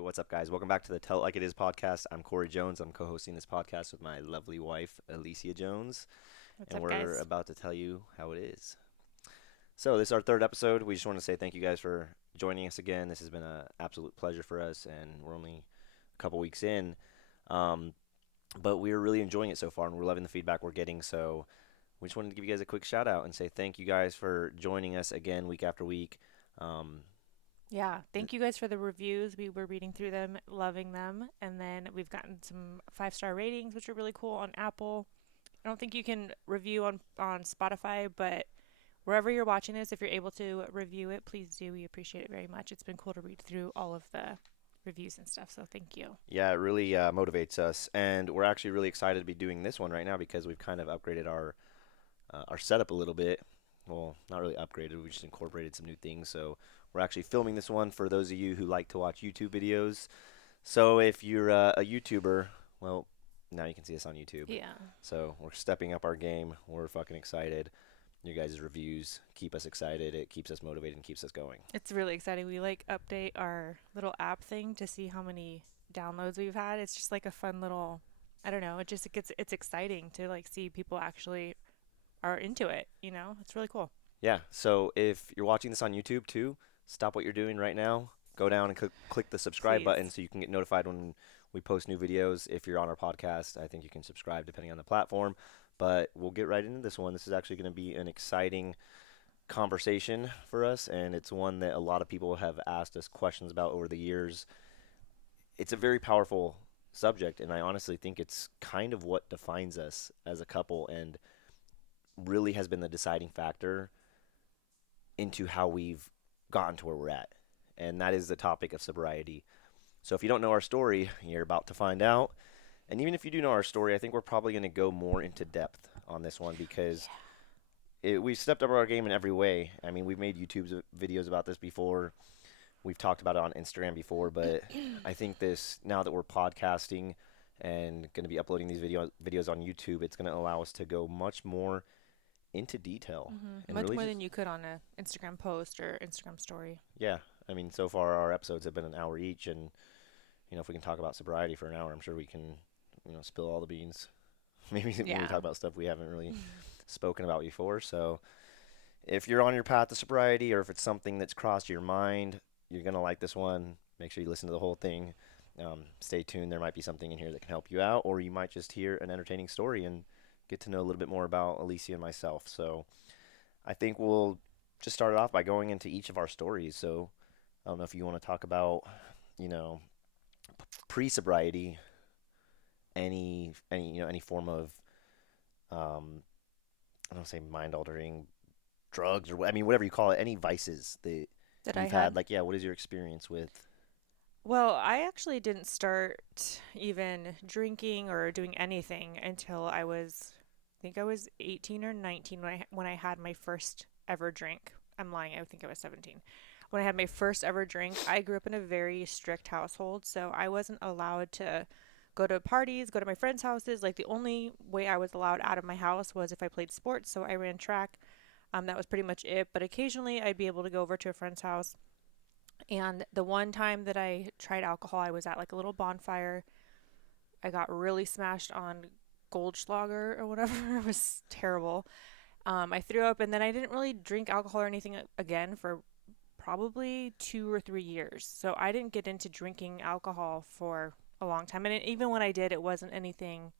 What's up, guys? Welcome back to the Tell It Like It Is podcast. I'm Corey Jones. I'm co-hosting this podcast with my lovely wife, Alicia Jones, What's and up, we're guys? about to tell you how it is. So, this is our third episode. We just want to say thank you guys for joining us again. This has been an absolute pleasure for us, and we're only a couple weeks in, um, but we're really enjoying it so far, and we're loving the feedback we're getting. So, we just wanted to give you guys a quick shout out and say thank you guys for joining us again week after week. Um, Yeah, thank you guys for the reviews. We were reading through them, loving them, and then we've gotten some 5-star ratings, which are really cool on Apple. I don't think you can review on Spotify, but wherever you're watching this, if you're able to review it, please do. We appreciate it very much. It's been cool to read through all of the reviews and stuff, so thank you. Yeah, it really motivates us, and we're actually really excited to be doing this one right now because we've kind of upgraded our setup a little bit. Well, not really upgraded. We just incorporated some new things. So we're actually filming this one for those of you who like to watch YouTube videos. So if you're a YouTuber, well, now you can see us on YouTube. Yeah. So we're stepping up our game. We're fucking excited. Your guys' reviews keep us excited. It keeps us motivated and keeps us going. It's really exciting. We like update our little app thing to see how many downloads we've had. It's just like a fun little I don't know, it's exciting to like see people actually are into it. It's really cool. Yeah, so if you're watching this on YouTube too, stop what you're doing right now. Go down and click the subscribe Please. button so you can get notified when we post new videos. If you're on our podcast, I think you can subscribe depending on the platform. But we'll get right into this one. This is actually going to be an exciting conversation for us, and it's one that a lot of people have asked us questions about over the years. It's a very powerful subject, and I honestly think it's kind of what defines us as a couple and really has been the deciding factor into how we've gotten to where we're at. And that is the topic of sobriety. So if you don't know our story, you're about to find out. And even if you do know our story, I think we're probably going to go more into depth on this one because we've stepped up our game in every way. I mean, we've made YouTube videos about this before. We've talked about it on Instagram before, but I think this now that we're podcasting and going to be uploading these videos on YouTube, it's going to allow us to go much more into detail and Much really more just than you could on a Instagram post or Instagram story. yeah. I mean, so far our episodes have been an hour each, and if we can talk about sobriety for an hour, I'm sure we can spill all the beans. Maybe Yeah. talk about stuff we haven't really spoken about before. So if you're on your path to sobriety, or if it's something that's crossed your mind, you're gonna like this one. Make sure you listen to the whole thing. Stay tuned. There might be something in here that can help you out, or you might just hear an entertaining story and get to know a little bit more about Alicia and myself. So I think we'll just start it off by going into each of our stories. So I don't know if you want to talk about, you know, pre-sobriety, any form of, I don't say mind altering drugs or I mean whatever you call it, any vices that That I you've had. had. Like, yeah, what is your experience with? Well, I actually didn't start even drinking or doing anything until I think I was 18 or 19 when I had my first ever drink. I'm lying. I think I was 17. When I had my first ever drink, I grew up in a very strict household, so I wasn't allowed to go to parties, go to my friends' houses. Like the only way I was allowed out of my house was if I played sports, so I ran track. That was pretty much it. But occasionally I'd be able to go over to a friend's house. And the one time that I tried alcohol, I was at like a little bonfire. I got really smashed on Goldschlager or whatever. It was terrible. I threw up, and then I didn't really drink alcohol or anything again for probably 2 or 3 years. So I didn't get into drinking alcohol for a long time. And even when I did, it wasn't anything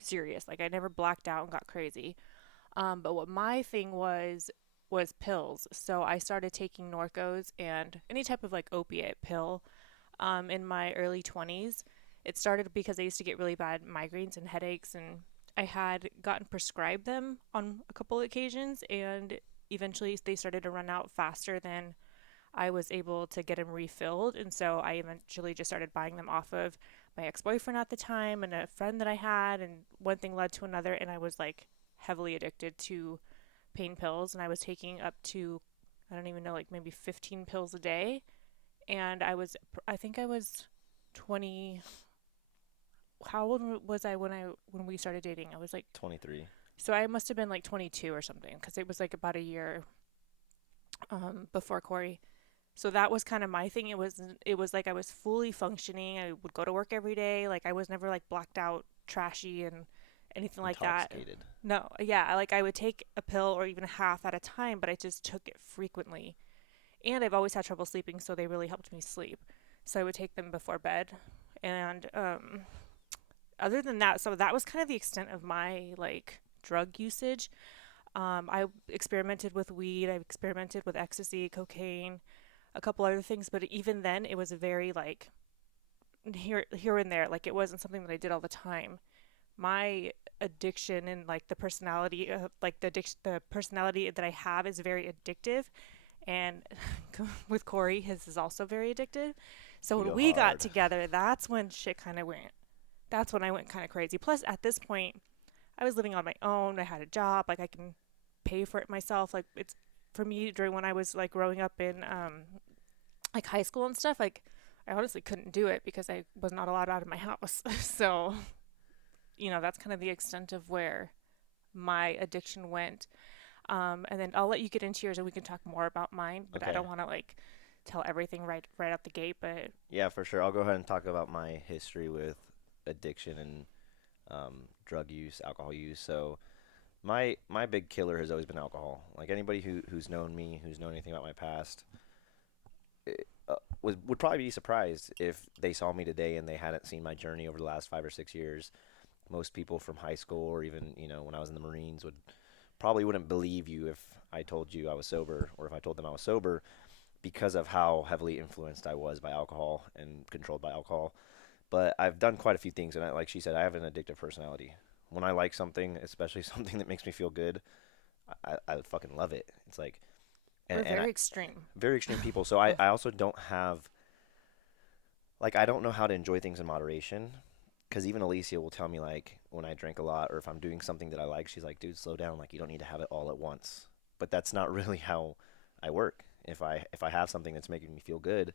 serious. Like I never blacked out and got crazy. But what my thing was pills. So I started taking Norcos and any type of like opiate pill in my early 20s. It started because I used to get really bad migraines and headaches, and I had gotten prescribed them on a couple occasions, and eventually they started to run out faster than I was able to get them refilled. And so I eventually just started buying them off of my ex boyfriend at the time and a friend that I had. And one thing led to another. And I was like heavily addicted to pain pills. And I was taking up to, I don't even know, like maybe 15 pills a day. And I think I was 20. How old was when we started dating? I was like, 23. so I must have been like 22 or something because it was like about a year before Corey. So that was kind of my thing. It was like I was fully functioning. I would go to work every day. Like I was never like blacked out, trashy and anything like that. Intoxicated. No, yeah, like I would take a pill or even half at a time, but I just took it frequently. And I've always had trouble sleeping, so they really helped me sleep. So I would take them before bed. And other than that, so that was kind of the extent of my like drug usage. I experimented with weed, I experimented with ecstasy, cocaine, a couple other things, but even then it was very like here and there. Like it wasn't something that I did all the time. My addiction and like the personality like the personality that I have is very addictive, and with Corey his is also very addictive. So You when go we got hard. together, that's when shit kind of went. That's when I went kind of crazy. Plus at this point I was living on my own. I had a job. Like I can pay for it myself. Like it's for me during when I was like growing up in like high school and stuff. Like I honestly couldn't do it because I was not allowed out of my house. So that's kind of the extent of where my addiction went. And then I'll let you get into yours and we can talk more about mine. But I Okay. don't want to like tell everything right out the gate. But Yeah, for sure. I'll go ahead and talk about my history with addiction and drug use, alcohol use. So my big killer has always been alcohol. Like anybody who's known me, who's known anything about my past, would probably be surprised if they saw me today and they hadn't seen my journey over the last 5 or 6 years. Most people from high school or even when I was in the Marines would probably wouldn't believe you if I told you I was sober or if I told them I was sober because of how heavily influenced I was by alcohol and controlled by alcohol. But I've done quite a few things, and like she said, I have an addictive personality. When I like something, especially something that makes me feel good, I fucking love it. It's like, we're and I, very extreme. very extreme people. So I also don't have, like, I don't know how to enjoy things in moderation. Because even Alicia will tell me, like, when I drink a lot or if I'm doing something that I like, she's like, dude, slow down. Like, you don't need to have it all at once. But that's not really how I work. If I have something that's making me feel good,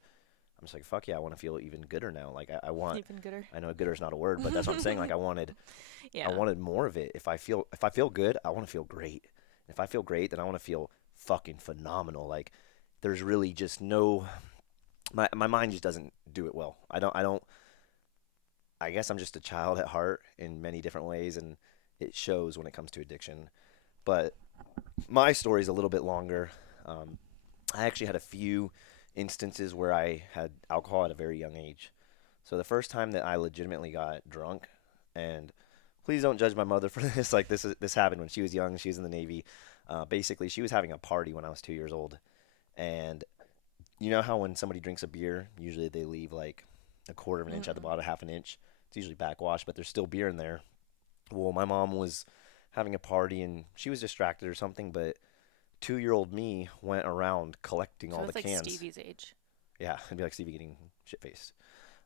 I'm just like, fuck yeah, I want to feel even gooder now. Like I want Even gooder. I know gooder is not a word, but that's what I'm saying. Like I Yeah. wanted more of it. If I feel good, I want to feel great. If I feel great, then I want to feel fucking phenomenal. Like there's really just no my mind just doesn't do it well. I don't I guess I'm just a child at heart in many different ways and it shows when it comes to addiction. But my story is a little bit longer. Um, I actually had a few instances where I had alcohol at a very young age. So the first time that I legitimately got drunk, and please don't judge my mother for this. Like this happened when she was young. She was in the Navy. Basically, she was having a party when I was 2 years old, and you know how when somebody drinks a beer, usually they leave like a quarter of an inch at the Mm-mm. bottom, half an inch. It's usually backwash, but there's still beer in there. Well, my mom was having a party and she was distracted or something, but 2-year-old me went around collecting So all the it's like cans. Stevie's age. Yeah, it'd be like Stevie getting shit faced.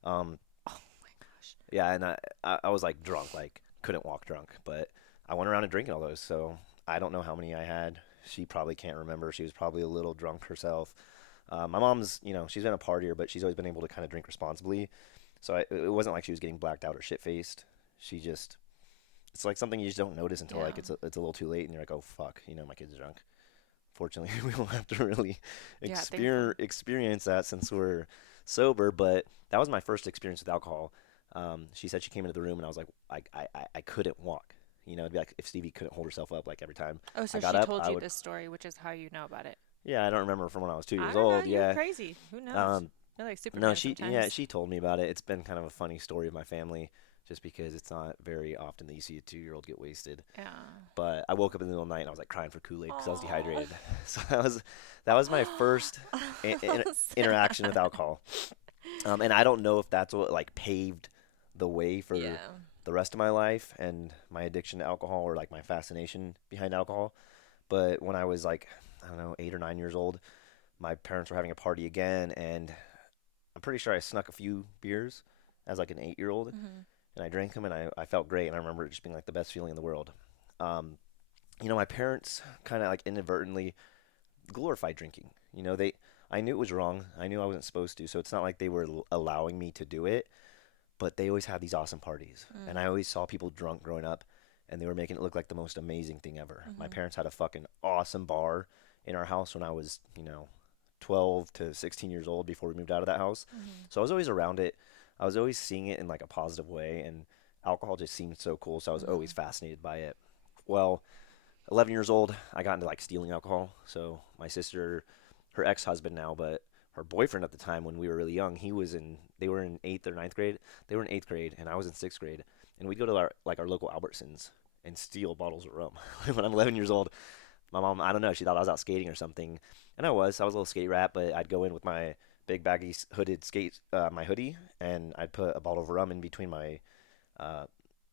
Um, Oh my gosh. yeah, and I was like drunk, like couldn't walk drunk, but I went around and drinking all those. So I don't know how many I had. She probably can't remember. She was probably a little drunk herself. My mom's, she's been a partier, but she's always been able to kind of drink responsibly. So it wasn't like she was getting blacked out or shit faced. She just, it's like something you just don't notice until Yeah. like it's a little too late, and you're like, oh fuck, my kid's drunk. Fortunately, we won't have to really Yeah, thankfully. experience that since we're sober. But that was my first experience with alcohol. She said she came into the room and I was like, I couldn't walk. It'd be like if Stevie couldn't hold herself up. Like every time Oh, I so got she up, told I you would. this story, which is how you know about it. Yeah, I don't remember from when I was two I years don't know. old. You're Yeah. crazy. Who knows? Um, You're like no, Superman yeah, sometimes. she told me about it. It's been kind of a funny story of my family, just because it's not very often that you see a 2-year-old get wasted. Yeah. But I woke up in the middle of the night and I was like crying for Kool-Aid because I was Oh. dehydrated. So that was my first interaction with Sad. alcohol. And I don't know if that's what like paved the way for Yeah. the rest of my life and my addiction to alcohol or like my fascination behind alcohol. But when I was like, I don't know, 8 or 9 years old, my parents were having a party again, and I'm pretty sure I snuck a few beers as like an 8-year-old, Hmm. and I drank them, and I felt great, and I remember it just being like the best feeling in the world. Um, my parents kind of like inadvertently glorified drinking. I knew it was wrong. I knew I wasn't supposed to, so it's not like they were allowing me to do it, but they always had these awesome parties. And I Mm. always saw people drunk growing up, and they were making it look like the most amazing thing ever. My Hmm. parents had a fucking awesome bar in our house when I was, 12 to 16 years old before we moved out of that house. Mhm. So I was always around it. I was always seeing it in like a positive way, and alcohol just seemed so cool. So I was always Mhm. fascinated by it. Well, 11 years old, I got into like stealing alcohol. So my sister, her ex-husband now, but her boyfriend at the time when we were really young, they were in eighth or ninth grade. They were in eighth grade, and I was in sixth grade. And we'd go to our local Albertsons and steal bottles of rum. When I'm 11 years old, my mom, I don't know, she thought I was out skating or something, and I was a little skate rat, but I'd go in with my big baggy hooded my hoodie, and I'd put a bottle of rum in between uh,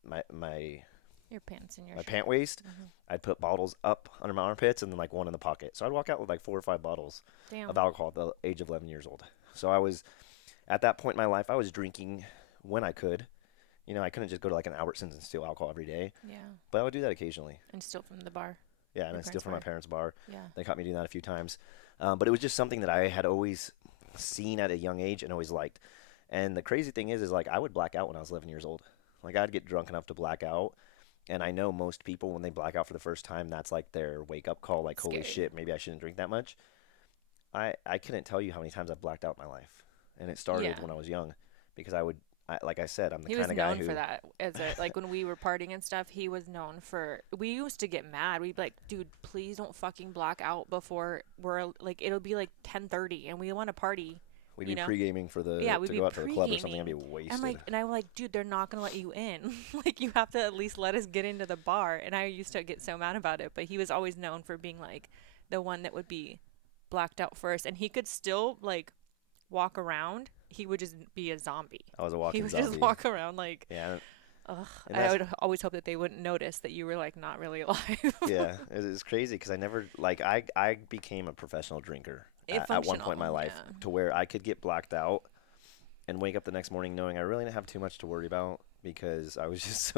my Your pants and your my shirt. pant waist. Mhm. I'd put bottles up under my armpits and then like one in the pocket. So I'd walk out with like 4 or 5 bottles of Damn. alcohol at the age of 11 years old. So I was at that point in my life, I was drinking when I could. I couldn't just go to like an Albertsons and steal alcohol every day, Yeah. but I would do that occasionally. And still from the bar. Yeah, and Your I steal parents' from my bar. parents' bar. Yeah. They caught me doing that a few times, but it was just something that I had always seen at a young age and always liked. And the crazy thing is like I would black out when I was 11 years old. Like I'd get drunk enough to black out, and I know most people when they black out for the first time, that's like their wake up call. Like holy Scary. shit, maybe I shouldn't drink that much. I couldn't tell you how many times I've blacked out in my life, and it started Yeah. when I was young, because like I said, I'm the He was kind of guy known for who that as a like when we were partying and stuff, he was known for we used to get mad. We'd be like, "Dude, please don't fucking black out before we're like it'll be like 10:30 and we want to party." we'd You be know? pre-gaming for Yeah, the we'd to be go out to the club or something. I'd be pre-gaming. wasted. And I'm like, "Dude, they're not going to let you in. Like you have to at least let us get into the bar." And I used to get so mad about it, but he was always known for being like the one that would be blacked out first and he could still like walk around. He would just be a zombie. I was a He walking would just zombie. walk around like Yeah, ugh, and I that's would always hope that they wouldn't notice that you were like not really alive. yeah, it's crazy because I never like I became a professional drinker at one point in my Functional, life yeah. to where I could get blacked out and wake up the next morning knowing I really didn't have too much to worry about because I was just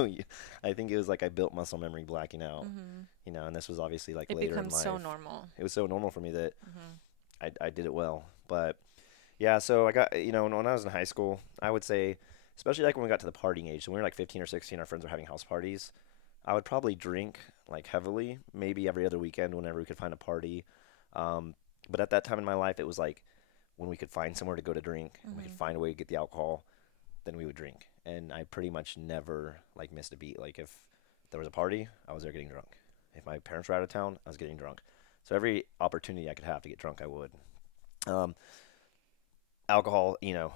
I think it was like I built muscle memory blacking out, Mhm. and this was obviously like It later in becomes so life. normal. It was so normal for me that Mhm. I did it well. But yeah, so I got, when I was in high school, I would say, especially like when we got to the partying age, so when we were like 15 or 16, our friends were having house parties. I would probably drink like heavily, maybe every other weekend whenever we could find a party. Um, but at that time in my life, it was like when we could find somewhere to go to drink and we could Mhm. find a way to get the alcohol, then we would drink. And I pretty much never like missed a beat. Like if there was a party, I was there getting drunk. If my parents were out of town, I was getting drunk. So every opportunity I could have to get drunk, I would. Um, Alcohol,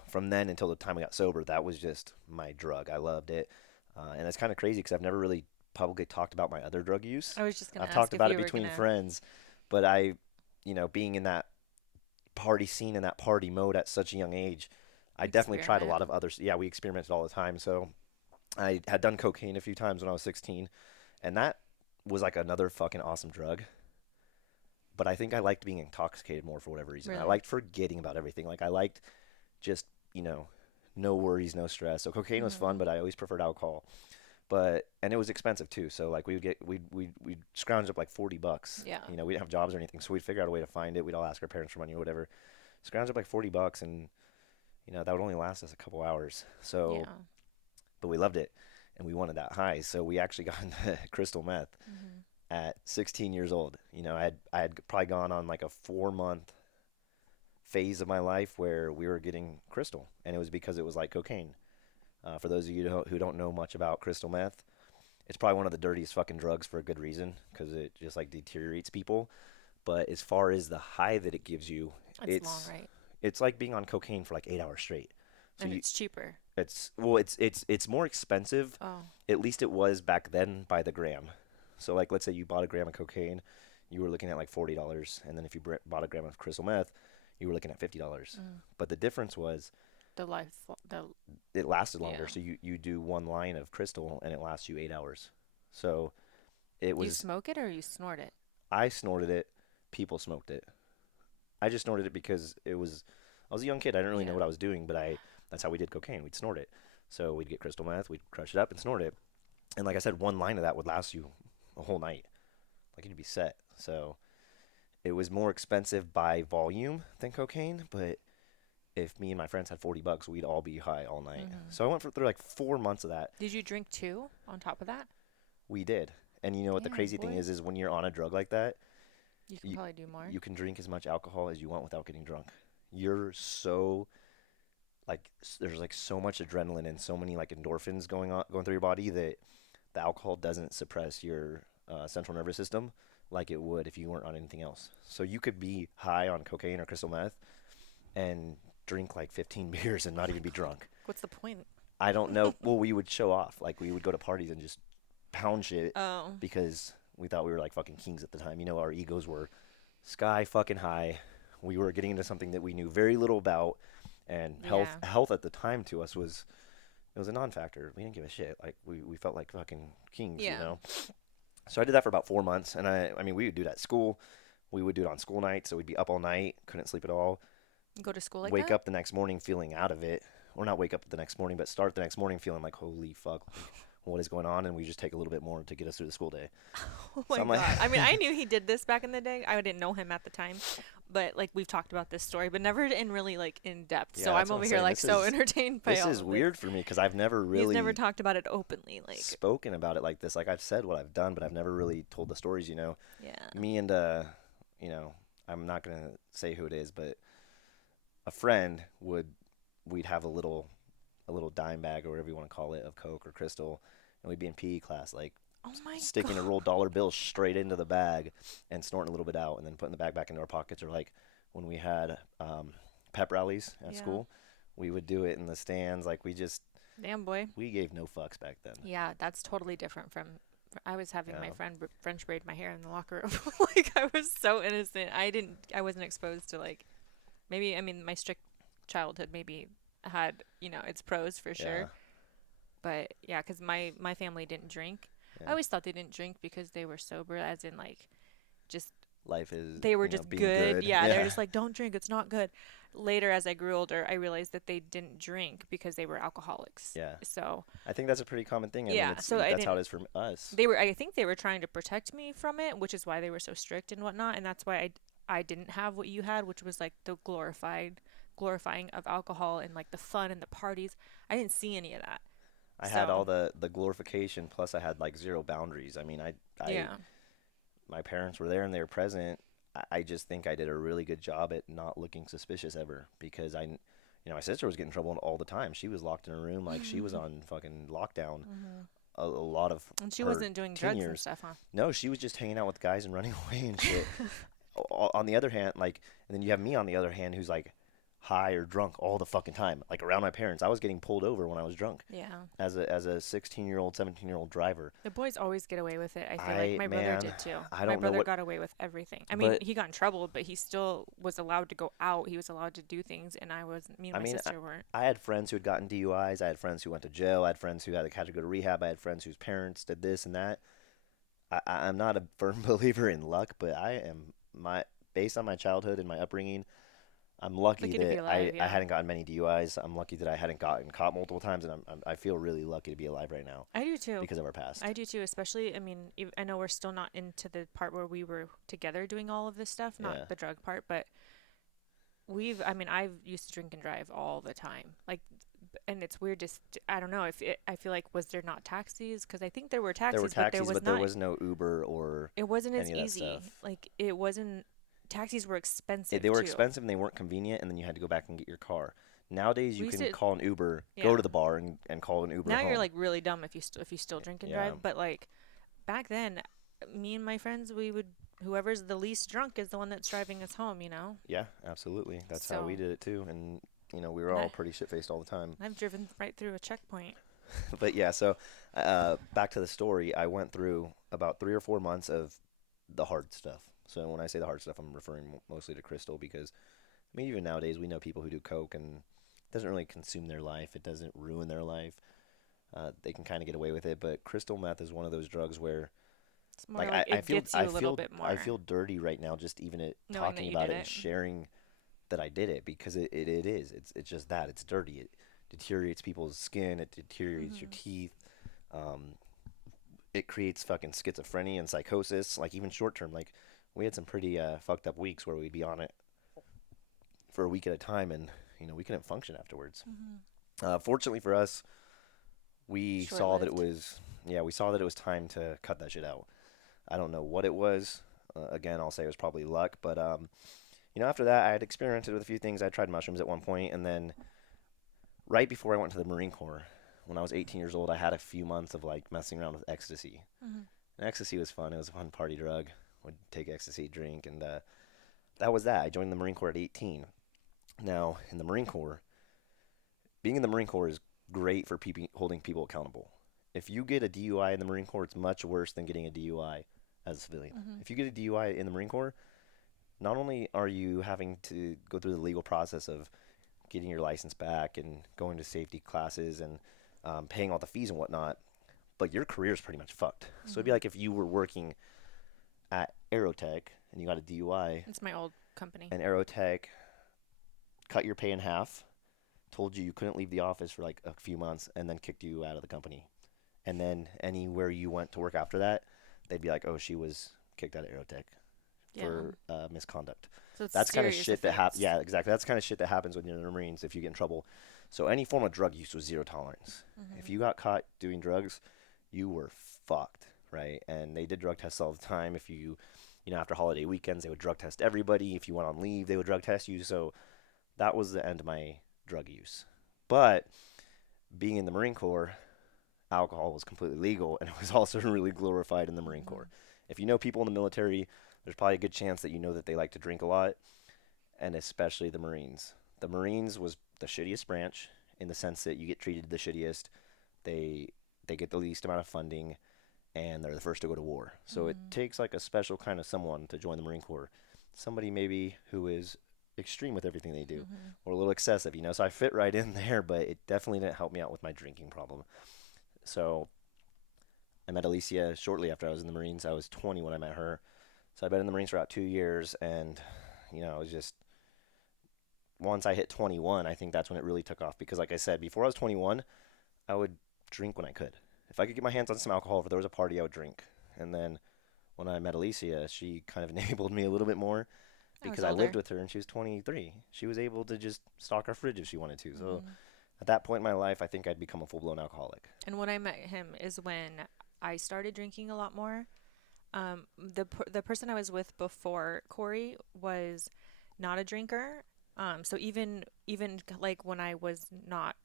from then until the time I got sober, that was just my drug. I loved it. And it's kind of crazy because I've never really publicly talked about my other drug use. I was just gonna I've ask talked if about it you were between gonna friends, but being in that party scene and that party mode at such a young age, I definitely tried a experiment. lot of others. Yeah, we experimented all the time. So I had done cocaine a few times when I was 16, and that was like another fucking awesome drug. But I think I liked being intoxicated more for whatever reason. I Really? liked forgetting about everything. Like I liked just, you know, no worries, no stress. So cocaine was fun, Mhm. but I always preferred alcohol. And it was expensive too. So like we'd scrounge up like $40. Yeah. We didn't have jobs or anything, so we'd figure out a way to find it. We'd all ask our parents for money or whatever. Scrounge up like $40, and that would only last us a couple hours. So, Yeah. but we loved it, and we wanted that high. So we actually got into crystal meth Mhm. at 16 years old. I had probably gone on like a 4 month phase of my life where we were getting crystal, and it was because it was like cocaine. For those of you who don't know much about crystal meth, it's probably one of the dirtiest fucking drugs for a good reason because it just like deteriorates people. But as far as the high that it gives you, It's long, it's right? it's like being on cocaine for like 8 hours straight. So And it's cheaper. it's more expensive. Oh. At least it was back then by the gram. So like let's say you bought a gram of cocaine, you were looking at like $40, and then if you bought a gram of crystal meth, you were looking at $50. Mm. But the difference was The life. The it lasted longer. yeah. So you do one line of crystal and it lasts you 8 hours. So it You was smoke it or you snort it? I snorted it, people smoked it. I just snorted it because I was a young kid. I didn't really know Yeah. what I was doing, but that's how we did cocaine. We'd snort it. So we'd get crystal meth, we'd crush it up and snort it. And like I said, one line of that would last you a whole night. Like you'd be set. So it was more expensive by volume than cocaine, but if me and my friends had $40, we'd all be high all night. Mhm. So I went through like 4 months of that. Did you drink two on top of that? We did. And you know what the Damn, crazy thing boy. is when you're on a drug like that, You can You, probably do more. you can drink as much alcohol as you want without getting drunk. You're so like there's like so much adrenaline and so many like endorphins going through your body that the alcohol doesn't suppress your central nervous system like it would if you weren't on anything else. So you could be high on cocaine or crystal meth and drink like 15 beers and Oh not my even be God. drunk. What's the point? I don't know. Well, we would show off. Like we would go to parties and just pound shit Oh, because we thought we were like fucking kings at the time. You know, our egos were sky fucking high. We were getting into something that we knew very little about, and health yeah. health at the time to us was it was a non-factor. We didn't give a shit. Like we felt like fucking kings, you Yeah. know. So I did that for about 4 months, and I mean we would do that at school. We would do it on school nights, so we'd be up all night, couldn't sleep at all. Go to school like Wake that? up the next morning feeling out of it, or not wake up the next morning, but start the next morning feeling like holy fuck, like, what is going on? And we just take a little bit more to get us through the school day. Oh So my I'm like, God. I mean, I knew he did this back in the day. I didn't know him at the time, but like we've talked about this story, but never in really like in depth. yeah, So that's I'm what over I'm here saying. like so entertained by This all is of this. weird for me because I've never He's never really talked about it openly. Like, spoken about it like this. Like I've said what I've done, but I've never really told the stories. You know, yeah. me and you know, I'm not gonna say who it is, but a friend would we'd have a little dime bag or whatever you want to call it of Coke or Crystal, and we'd be in PE class like Oh my sticking a God. rolled dollar bill straight into the bag and snorting a little bit out and then putting the bag back into our pockets. Or like when we had pep rallies at Yeah. school, we would do it in the stands. Like Damn boy. we gave no fucks back then. Yeah, that's totally different from. I was having my Yeah. friend French braid my hair in the locker room. Like I was so innocent. I wasn't exposed to like maybe. I mean, my strict childhood maybe had its pros for Yeah. sure. But yeah, because my family didn't drink. I Yeah. always thought they didn't drink because they were sober, as in like just Life is, they were you know, just being good. good. Yeah, they're Yeah. just like, don't drink, it's not good. Later, as I grew older, I realized that they didn't drink because they were alcoholics. Yeah. So I think that's a pretty common thing. I mean, yeah, so I that's how didn't. it is for us. I think they were trying to protect me from it, which is why they were so strict and whatnot, and that's why I didn't have what you had, which was like the glorifying of alcohol and like the fun and the parties. I didn't see any of that. I had all So the glorification plus I had like zero boundaries. I mean, I yeah. my parents were there and they were present. I just think I did a really good job at not looking suspicious ever because you know, my sister was getting in trouble all the time. She was locked in her room like she was on fucking lockdown Hmm. a lot of And she her wasn't doing teen drugs and years. stuff, huh? No, she was just hanging out with guys and running away and shit. On the other hand, like, and then you have me on the other hand who's like high or drunk all the fucking time, like around my parents. I was getting pulled over when I was drunk Yeah. as a 16-year-old, 17-year-old driver. The boys always get away with it. I feel like my brother Man, did too. I My don't know brother what, got away with everything. I mean, but he got in trouble, but he still was allowed to go out. He was allowed to do things, and I was me and I my mean, sister weren't. I had friends who had gotten DUIs. I had friends who went to jail. I had friends who had to go to rehab. I had friends whose parents did this and that. I'm not a firm believer in luck, but I am my based on my childhood and my upbringing. I'm lucky Lucky to be that alive, I yeah. hadn't gotten many DUIs. I'm lucky that I hadn't gotten caught multiple times, and I feel really lucky to be alive right now I do too. because of our past. I do too, especially, I mean, I know we're still not into the part where we were together doing all of this stuff, not Yeah, the drug part, but I mean, I've used to drink and drive all the time. Like, and it's weird just, I don't know, I feel like, was there not taxis? Because I think there were there were taxis, but there taxis, was but there not, was no Uber or it wasn't as any of that easy. stuff. Like, it wasn't, taxis were expensive They were too. expensive and they weren't convenient, and then you had to go back and get your car. Nowadays, We you used can to, call an Uber, go yeah. to the bar, and call an Uber Now you're home. like really dumb if you still drink and Yeah, drive, but like back then, me and my friends, we would whoever's the least drunk is the one that's driving us home, you know? yeah, absolutely. That's how we So, did it too, and you know we were and all pretty shit faced all the time. I've driven right through a checkpoint. But yeah, so back to the story. I went through about 3 or 4 months of the hard stuff. So when I say the hard stuff, I'm referring mostly to crystal because I mean even nowadays we know people who do coke and it doesn't really consume their life. It doesn't ruin their life. They can kind of get away with it, but crystal meth is one of those drugs where It's more like like it gets you a little bit I more feel dirty right now just even knowing that talking you about did it and it. sharing that I did it because it is it's just that it's dirty. It deteriorates people's skin. It deteriorates your Hmm. teeth. Um, it creates fucking schizophrenia and psychosis. Like even short term, like we had some pretty fucked up weeks where we'd be on it for a week at a time, and you know we couldn't function afterwards. Hmm. Fortunately for us, we Short saw that it lived. was yeah we saw that it was time to cut that shit out. I don't know what it was. Again, I'll say it was probably luck, but after that, I had experimented with a few things. I tried mushrooms at one point, and then right before I went to the Marine Corps, when I was 18 years old, I had a few months of like messing around with ecstasy. Hmm. And ecstasy was fun. It was a fun party drug. Would take ecstasy, drink, and that was that. I joined the Marine Corps at 18. Now, in the Marine Corps, being in the Marine Corps is great for people holding people accountable. If you get a DUI in the Marine Corps, it's much worse than getting a DUI as a civilian. Hmm. If you get a DUI in the Marine Corps, not only are you having to go through the legal process of getting your license back and going to safety classes and paying all the fees and whatnot, but your career is pretty much fucked. So it'd be Hmm. like if you were working at Aerotech and you got a DUI, It's my old company. and Aerotech cut your pay in half, told you you couldn't leave the office for like a few months, and then kicked you out of the company. And then anywhere you went to work after that, they'd be like, "Oh, she was kicked out of Aerotech Yeah. for misconduct." So it's That's kind of serious shit if that happens. it's. Yeah, exactly. That's kind of shit that happens when you're in the Marines if you get in trouble. So any form of drug use was zero tolerance. If Hmm. you got caught doing drugs, you were fucked, right? And they did drug tests all the time. If after holiday weekends, they would drug test everybody. If you went on leave, they would drug test you. So that was the end of my drug use. But being in the Marine Corps, alcohol was completely legal, and it was also really glorified in the Marine Corps. Hmm. If you know people in the military, there's probably a good chance that you know that they like to drink a lot, and especially the Marines. The Marines was the shittiest branch in the sense that you get treated the shittiest. They they get the least amount of funding, and they're the first to go to war. So it Hmm. takes like a special kind of someone to join the Marine Corps. Somebody maybe who is extreme with everything they do, Hmm. or a little excessive. So I fit right in there, but it definitely didn't help me out with my drinking problem. So I met Alicia shortly after I was in the Marines. I was 20 when I met her. So I've been in the Marines for about 2 years, and it was just once I hit 21, I think that's when it really took off. Because, like I said, before I was 21, I would drink when I could. If I could get my hands on some alcohol, if there was a party, I would drink. And then when I met Alicia, she kind of enabled me a little bit more I because was I lived older. with her and she was 23. She was able to just stock our fridge if she wanted to. So Hmm. at that point in my life, I think I'd become a full blown alcoholic. And when I met him is when I started drinking a lot more. The person I was with before Corey was not a drinker. So even like when I was not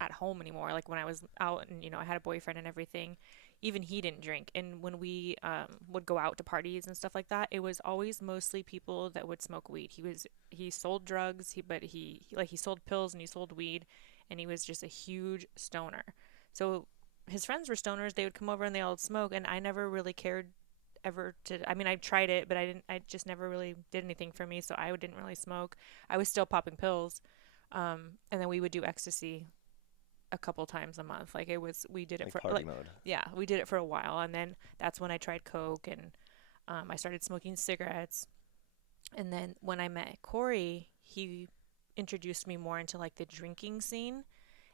at home anymore, like when I was out and I had a boyfriend and everything, even he didn't drink. And when we would go out to parties and stuff like that, it was always mostly people that would smoke weed. He sold drugs, he sold pills and he sold weed, and he was just a huge stoner. So his friends were stoners. They would come over and they all smoke, and I never really cared ever to. I mean, I tried it, but I just never really did anything for me, so I didn't really smoke. I was still popping pills. And then we would do ecstasy a couple times a month. Like it was, we did it Like for party like, mode. yeah, we did it for a while, and then that's when I tried coke, and I started smoking cigarettes. And then when I met Corey, he introduced me more into like the drinking scene.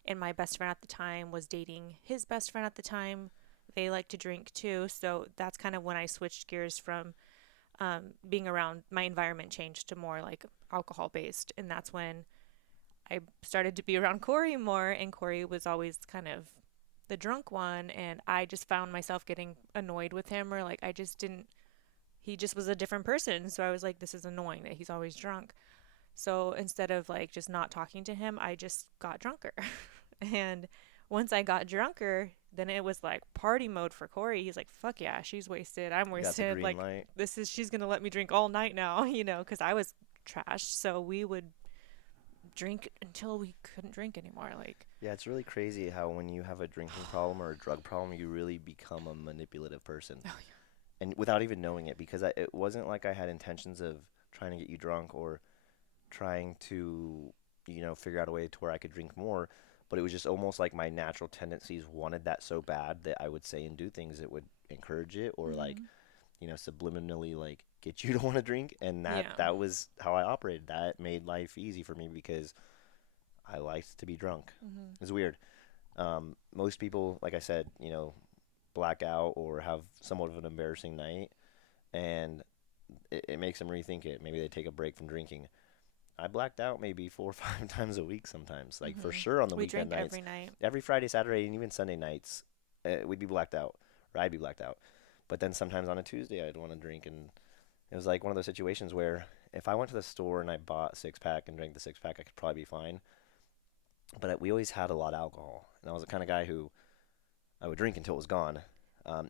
And my best friend at the time was dating his best friend at the time. They like to drink too, so that's kind of when I switched gears from being around. My environment changed to more like alcohol based, and that's when I started to be around Corey more, and Corey was always kind of the drunk one, and I just found myself getting annoyed with him, or like I just didn't. He just was a different person, so I was like, this is annoying that he's always drunk. So instead of like just not talking to him, I just got drunker, and once I got drunker, then it was like party mode for Corey. He's like, fuck yeah, she's wasted. I'm You got the wasted. green Like, light. she's gonna let me drink all night now, because I was trashed. So we would drink until we couldn't drink anymore. Like, Yeah, it's really crazy how when you have a drinking problem or a drug problem, you really become a manipulative person. oh And without even knowing it, because it wasn't like I had intentions of trying to get you drunk or trying to, figure out a way to where I could drink more, but it was just almost like my natural tendencies wanted that so bad that I would say and do things that would encourage it or like, hmm. subliminally like get you to want to drink, and that Yeah. that was how I operated. That made life easy for me because I liked to be drunk. Hmm. It's weird. Most people, like I said, black out or have somewhat of an embarrassing night, and it makes them rethink it. Maybe they take a break from drinking. I blacked out maybe 4 or 5 times a week sometimes, like for Hmm. sure on the We weekend drank nights. every night. Every Friday, Saturday, and even Sunday nights, we'd be blacked out, or I'd be blacked out. But then sometimes on a Tuesday, I'd want to drink, and It was like one of those situations where if I went to the store and I bought a six pack and drank the six pack, I could probably be fine. But we always had a lot of alcohol, and I was the kind of guy who I would drink until it was gone.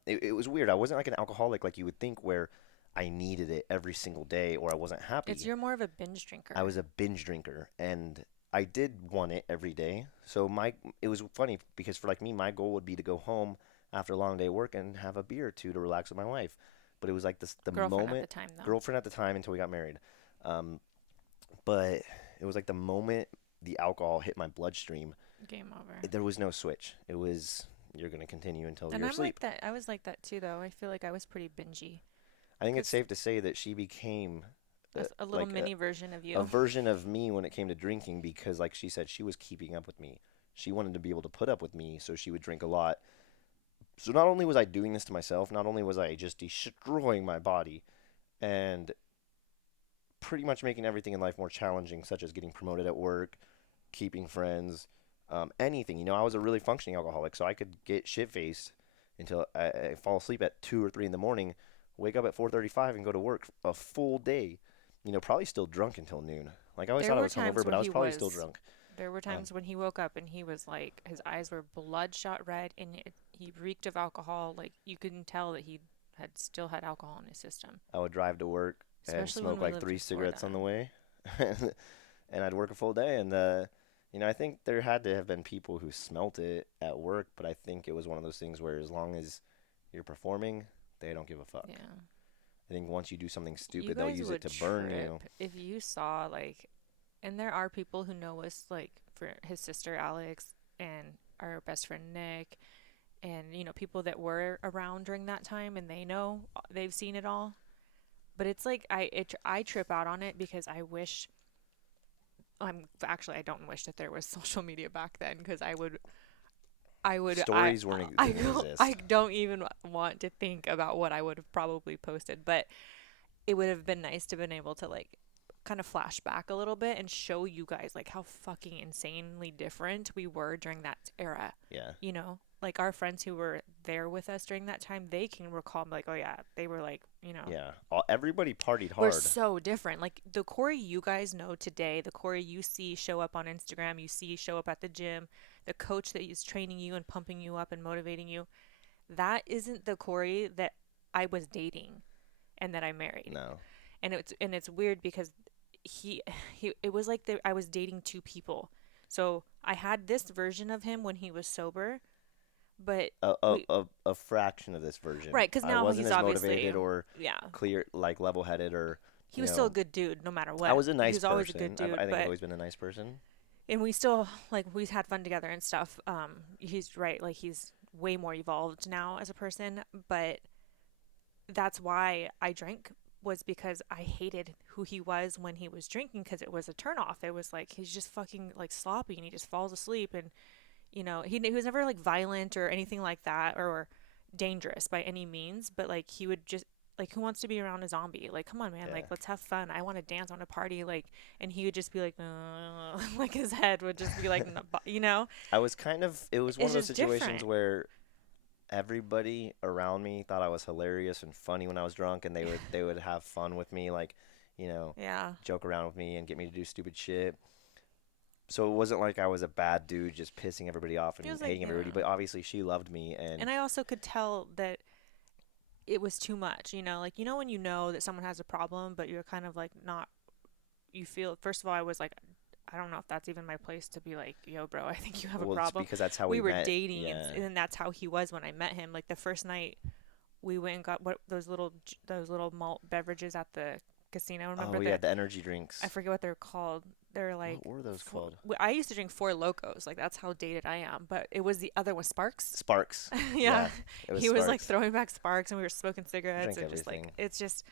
It was weird. I wasn't like an alcoholic like you would think, where I needed it every single day or I wasn't It's happy. you're more of a binge I drinker. was a binge drinker, and I did want it every day. So it was funny because for like me, my goal would be to go home after a long day of work and have a beer or two to relax with my wife. But it was like this the Girlfriend at the moment, time, though. girlfriend at the time until we got married. Um, but it was like the moment the alcohol hit my bloodstream, Game over. there was no switch. It was you're gonna continue until And you're I'm asleep. like that. I was like that too, though. I feel like I was pretty bingy. I think it's Cause safe to say that she became a little like mini version of a you. version of me when it came to drinking because, like she said, she was keeping up with me. She wanted to be able to put up with me, so she would drink a lot. So not only was I doing this to myself, not only was I just destroying my body and pretty much making everything in life more challenging, such as getting promoted at work, keeping friends, anything. I was a really functioning alcoholic, so I could get shit faced until I fall asleep at 2 or 3 in the morning, wake up at 4:35 and go to work a full day. Probably still drunk until noon. Like I always There thought I were was hungover, times but when I was he probably still was. drunk. There were Um, times when he woke up and he was like, his eyes were bloodshot red, and he reeked of alcohol. Like you couldn't tell that he had still had alcohol in his system. I would drive to work and Especially when smoke we like lived three in Florida. cigarettes on the way, and I'd work a full day. And I think there had to have been people who smelt it at work, but I think it was one of those things where as long as you're performing, they don't give a fuck. Yeah. I think once you do something You stupid, they'll guys use it would to burn you. trip if you saw like, and there are people who know us, like for his sister Alex and our best friend Nick, and people that were around during that time, and they know they've seen it all. But it's like I trip out on it because I wish I don't wish that there was social media back then because I would Stories weren't I didn't don't I exist. don't even want to think about what I would have probably posted, but it would have been nice to have been able to like kind of flash back a little bit and show you guys like how fucking insanely different we were during that era. Yeah, Like our friends who were there with us during that time, they can recall like, oh yeah, they were like, yeah. Everybody partied we're hard. so different. Like the Corey you guys know today, the Corey you see show up on Instagram, you see show up at the gym, the coach that is training you and pumping you up and motivating you, that isn't the Corey that I was dating and that I married. No. And it's weird because he he it was like I was dating two people. So I had this version of him when he was sober, but we A fraction of this version. right, because I now wasn't he's as obviously, motivated or yeah, clear, like level-headed, or he you was still a know, good dude no matter I what. was a He nice was always a good person. dude, I think I've but always been a nice person. and we still like we had fun together and stuff. He's right, like he's way more evolved now as a person, but that's why I drank was because I hated who he was when he was drinking because it was a turnoff. It was like he's just fucking like sloppy and he just falls asleep and he was never like violent or anything like that or dangerous by any means, but like he would just like who wants to be around a zombie? Like come on man, like Yeah. let's have fun. I want to dance, I want to party like and he would just be like like his head would just be like I was it was one it's of those just situations different. where everybody around me thought I was hilarious and funny when I was drunk, and they would have fun with me, like, you know, Yeah. joke around with me and get me to do stupid shit. So it wasn't like I was a bad dude just pissing everybody off He and was like, hating everybody, yeah. but obviously she loved me, and And I also could tell that it was too much, like when you know that someone has a problem, but you're kind of like not. You feel first of all, I was like, I don't know if that's even my place to be like, yo, bro, I think you have a well, it's problem. because that's how We we were met. dating, and, Yeah. and then that's how he was when I met him. Like the first night, we went and got what those little malt beverages at the casino. Remember Oh yeah, the the energy I drinks. forget what they're called. They're like What were those called? I used to drink Four Locos. Like that's how dated I am. But it was the other one, Sparks. Sparks. Yeah, Yeah, it was he was like Sparks. throwing back Sparks, and we were smoking I cigarettes, drank and just like everything. it's just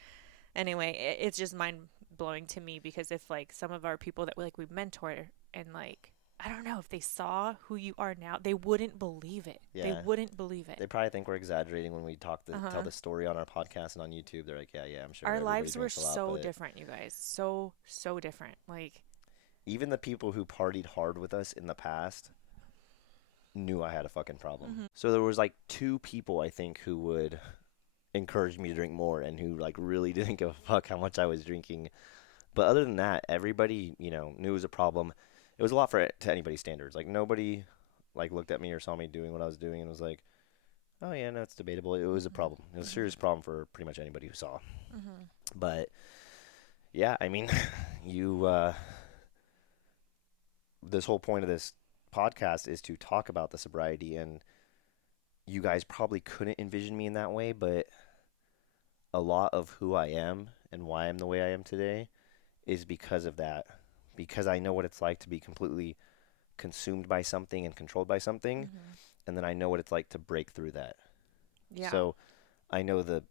anyway, it's just mind blowing to me because if like some of our people that we mentor and like I don't know if they saw who you are now, they wouldn't believe it. They Yeah. wouldn't believe it. They probably think we're exaggerating when we Uh tell huh. the story on our podcast and on YouTube. They're like, yeah, yeah, I'm sure Our everybody lives were drinks a lot, so but different, you guys. So different. Like even the people who partied hard with us in the past knew I had a fucking problem. hmm So there was like two people I think who would encouraged me to drink more and who like really didn't give a fuck how much I was drinking. But other than that, everybody, knew it was a problem. It was a lot to anybody's standards. Like nobody like looked at me or saw me doing what I was doing and was like, "Oh yeah, no, it's debatable." It was a Mhm. problem. It was a serious Mhm. problem for pretty much anybody who saw. Mhm. But yeah, I mean, you this whole point of this podcast is to talk about the sobriety, and you guys probably couldn't envision me in that way, but a lot of who I am and why I'm the way I am today is because of that. Because I know what it's like to be completely consumed by something and controlled by something, Mhm. and then I know what it's like to break through that. Yeah. So I know the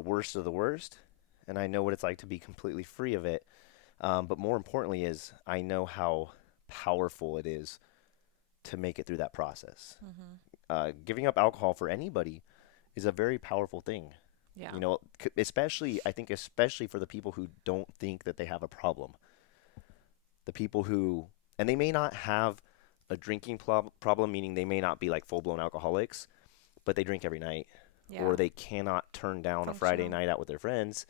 worst of the worst, and I know what it's like to be completely free of it. But more importantly, is I know how powerful it is to make it through that process. Mhm. Giving up alcohol for anybody is a very powerful thing. Yeah. Especially I think especially for the people who don't think that they have a problem. The people who and they may not have a drinking problem, meaning they may not be like full blown alcoholics, but they drink every night, Yeah. or they cannot turn down a Friday Functional. night out with their friends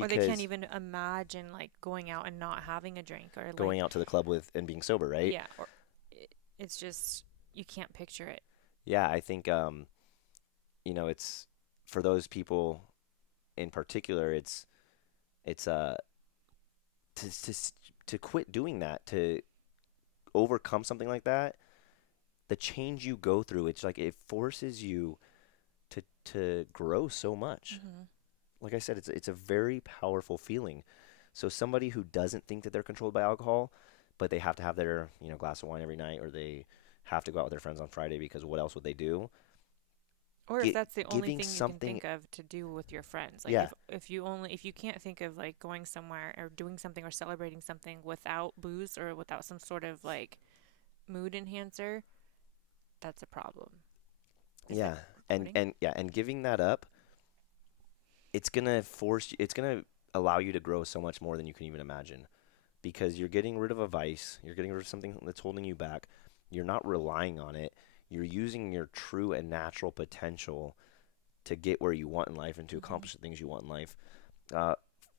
Or they can't because even imagine like going out and not having a drink or like going out to the club with and being sober, right? yeah, or it's just you can't picture it. Yeah, I think it's for those people in particular, it's to to quit doing that, to overcome something like that, the change you go through, it's like it forces you to grow so much. Mhm. Like I said, it's a very powerful feeling. So somebody who doesn't think that they're controlled by alcohol, but they have to have their, glass of wine every night, or they have to go out with their friends on Friday because what else would they do? Or if Get that's the only giving thing you can something, think of to do with your friends. Like yeah, if you can't think of like going somewhere or doing something or celebrating something without booze or without some sort of like mood enhancer, that's a problem. Is it yeah, and quitting? and yeah, and giving that up, it's gonna allow you to grow so much more than you can even imagine because you're getting rid of a vice, you're getting rid of something that's holding you back. You're not relying on it. You're using your true and natural potential to get where you want in life and to Mhm. accomplish the things you want in life. Uh,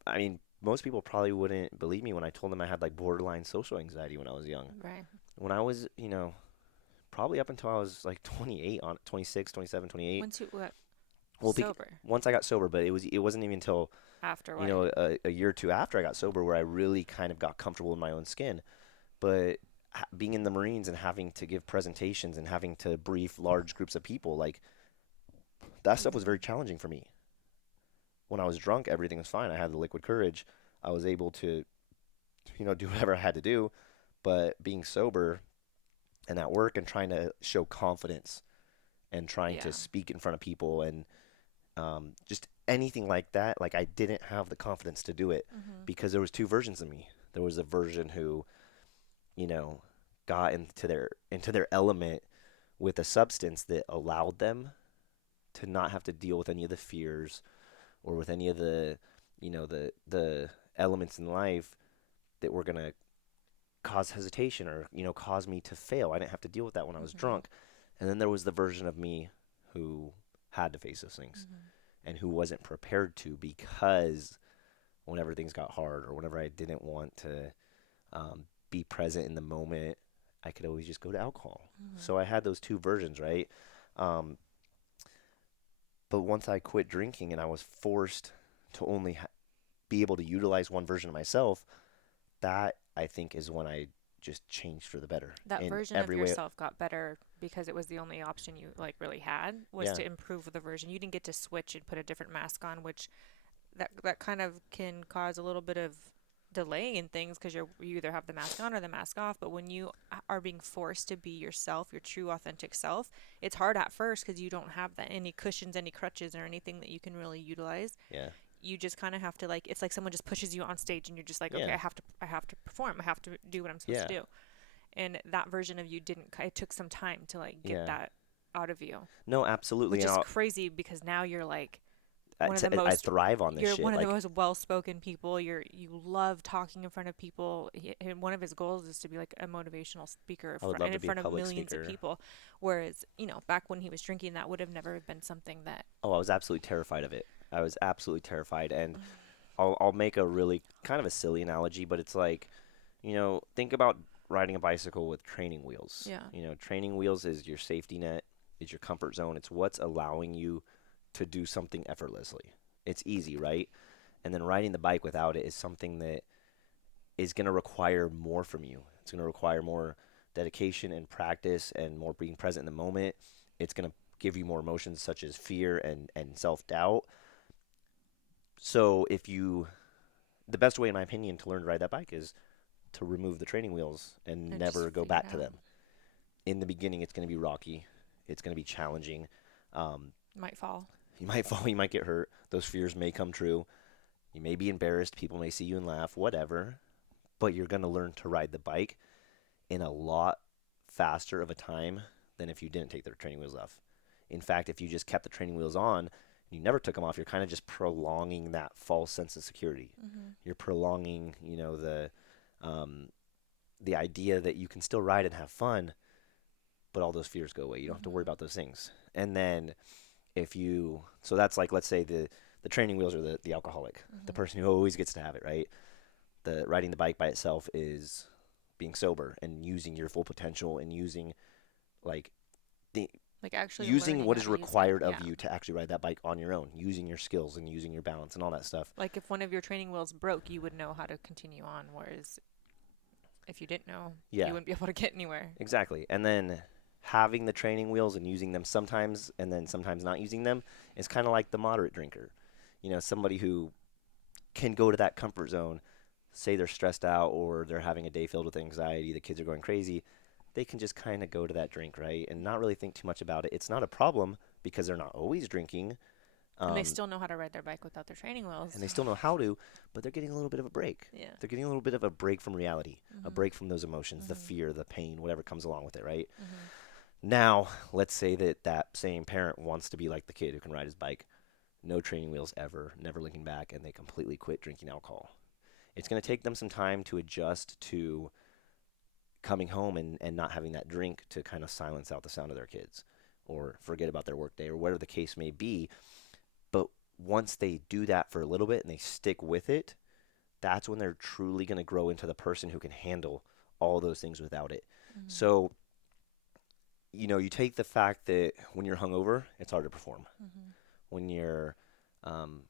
I mean, most people probably wouldn't believe me when I told them I had like borderline social anxiety when I was young. Right. When I was, probably up until I was like 28, on 26, 27, 28. Once you what Well, sober once I got sober, but it wasn't even until after what? a year or two after I got sober where I really kind of got comfortable in my own skin. But being in the Marines and having to give presentations and having to brief large groups of people, like that stuff was Mhm. very challenging for me. When I was drunk, everything was fine. I had the liquid courage. I was able to, do whatever I had to do. But being sober and at work and trying to show confidence and trying to Yeah. speak in front of people and just anything like that, like I didn't have the confidence to do it Mhm. because there was two versions of me. There was a version who, you know, got into their element with a substance that allowed them to not have to deal with any of the fears or with any of the, the elements in life that were gonna cause hesitation or cause me to fail. I didn't have to deal with that when I was Mhm. drunk. And then there was the version of me who had to face those things Mhm. and who wasn't prepared to because whenever things got hard or whenever I didn't want to be present in the moment, I could always just go to alcohol. Mhm. So I had those two versions, right? Um, but once I quit drinking and I was forced to only be able to utilize one version of myself, that I think is when I just changed for the better That in version of every way. yourself got better because it was the only option you like really had was Yeah, to improve the version. You didn't get to switch and put a different mask on, which that kind of can cause a little bit of delay in things because you either have the mask on or the mask off. But when you are being forced to be yourself, your true authentic self, it's hard at first because you don't have that any cushions, any crutches, or anything that you can really utilize. yeah, You just kind of have to like it's like someone just pushes you on stage and you're just like, okay, yeah, I have to perform, I have to do what I'm supposed to yeah, do. And that version of you didn't it took some time to like get yeah. that out of you, No, absolutely. which And is crazy because now you're like I, one of the I most thrive on this you're one shit. of the Like, most well-spoken people. You love talking in front of people. And one of his goals is to be like a motivational speaker I would love and to in be a front of public millions of speaker. people. Whereas, back when he was drinking, that would have never been something that Oh, I was absolutely terrified of it. I was absolutely terrified. And I'll make a really kind of a silly analogy, but it's like, think about riding a bicycle with training wheels. Yeah. Training wheels is your safety net, is your comfort zone. It's what's allowing you to do something effortlessly. It's easy, right? And then riding the bike without it is something that is going to require more from you. It's going to require more dedication and practice and more being present in the moment. It's going to give you more emotions such as fear and self doubt. So, the best way, in my opinion, to learn to ride that bike is to remove the training wheels and And just never go figure it back to out. them. In the beginning, it's going to be rocky, it's going to be challenging. Um, Might fall. you might fall, you might get hurt. Those fears may come true. You may be embarrassed. People may see you and laugh, whatever. But you're going to learn to ride the bike in a lot faster of a time than if you didn't take the training wheels off. In fact, if you just kept the training wheels on and you never took them off, you're kind of just prolonging that false sense of security. Hmm. You're prolonging, um, the idea that you can still ride and have fun, but all those fears go away. You don't have to worry Hmm. about those things. And then so that's like, let's say the training wheels are the alcoholic, the Hmm. person who always gets to have it, right? The riding the bike by itself is being sober and using your full potential and using like the Like actually using learning what how is to use it. required of Yeah. you to actually ride that bike on your own, using your skills and using your balance and all that stuff. Like if one of your training wheels broke, you would know how to continue on. Whereas if you didn't know, you Yeah, wouldn't be able to get anywhere. exactly. And then having the training wheels and using them sometimes and then sometimes not using them is kind of like the moderate drinker. Somebody who can go to that comfort zone, say they're stressed out or they're having a day filled with anxiety, the kids are going crazy, they can just kind of go to that drink, right? And not really think too much about it. It's not a problem because they're not always drinking. And they Um, still know how to ride their bike without their training and wheels. they still know how to, but they're getting a little bit of a break. Yeah. They're getting a little bit of a break from reality, a Mhm. break from those emotions, the Mhm. fear, the pain, whatever comes along with it, right? Mhm. Now, let's say that that same parent wants to be like the kid who can ride his bike, no training wheels ever, never looking back, and they completely quit drinking alcohol. It's going to take them some time to adjust to coming home and not having that drink to kind of silence out the sound of their kids or forget about their workday or whatever the case may be. But once they do that for a little bit and they stick with it, that's when they're truly going to grow into the person who can handle all those things without it. Mhm. So, you take the fact that when you're hungover, it's hard to perform. Mhm. When you're um,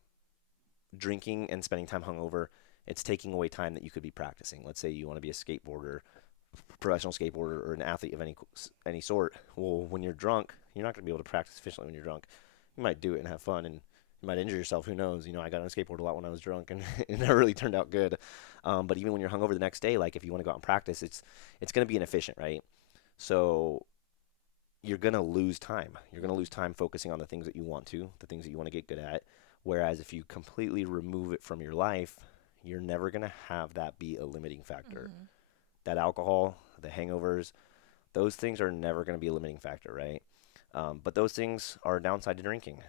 drinking and spending time hungover, it's taking away time that you could be practicing. Let's say you want to be a skateboarder, professional skateboarder, or an athlete of any sort. Well, when you're drunk, you're not going to be able to practice efficiently when you're drunk. You might do it and have fun, and you might injure yourself. Who knows? I got on a skateboard a lot when I was drunk, and it never really turned out good. But even when you're hungover the next day, like if you want to go out and practice, it's going to be inefficient, right? So you're going to lose time. You're going to lose time focusing on the things that you want to, the things that you want to get good at. Whereas if you completely remove it from your life, you're never going to have that be a limiting factor. Mhm. That alcohol, the hangovers, those things are never going to be a limiting factor, right? But those things are a downside to drinking.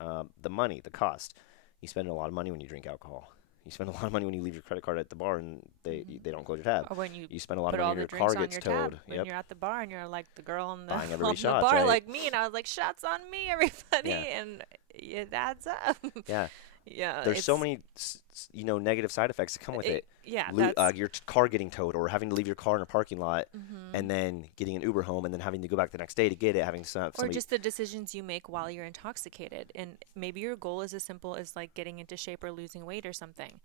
The money, the cost. You spend a lot of money when you drink alcohol. You spend a lot of money when you leave your credit card at the bar and they Mhm. they don't close your tab. Or when you You spend a lot of put money all when the your drinks car on gets your tab towed. when Yep, you're at the bar and you're like the girl on the buying everybody on the shots, bar right? like me, and I was like, shots on me, Yeah, everybody, and it adds up. yeah. Yeah, There's so many negative side effects that come with it. yeah, that's Your car getting towed or having to leave your car in a parking lot and mhm. then getting an Uber home and then having to go back the next day to get it, having Or somebody. just the decisions you make while you're intoxicated. And maybe your goal is as simple as like getting into shape or losing weight or something.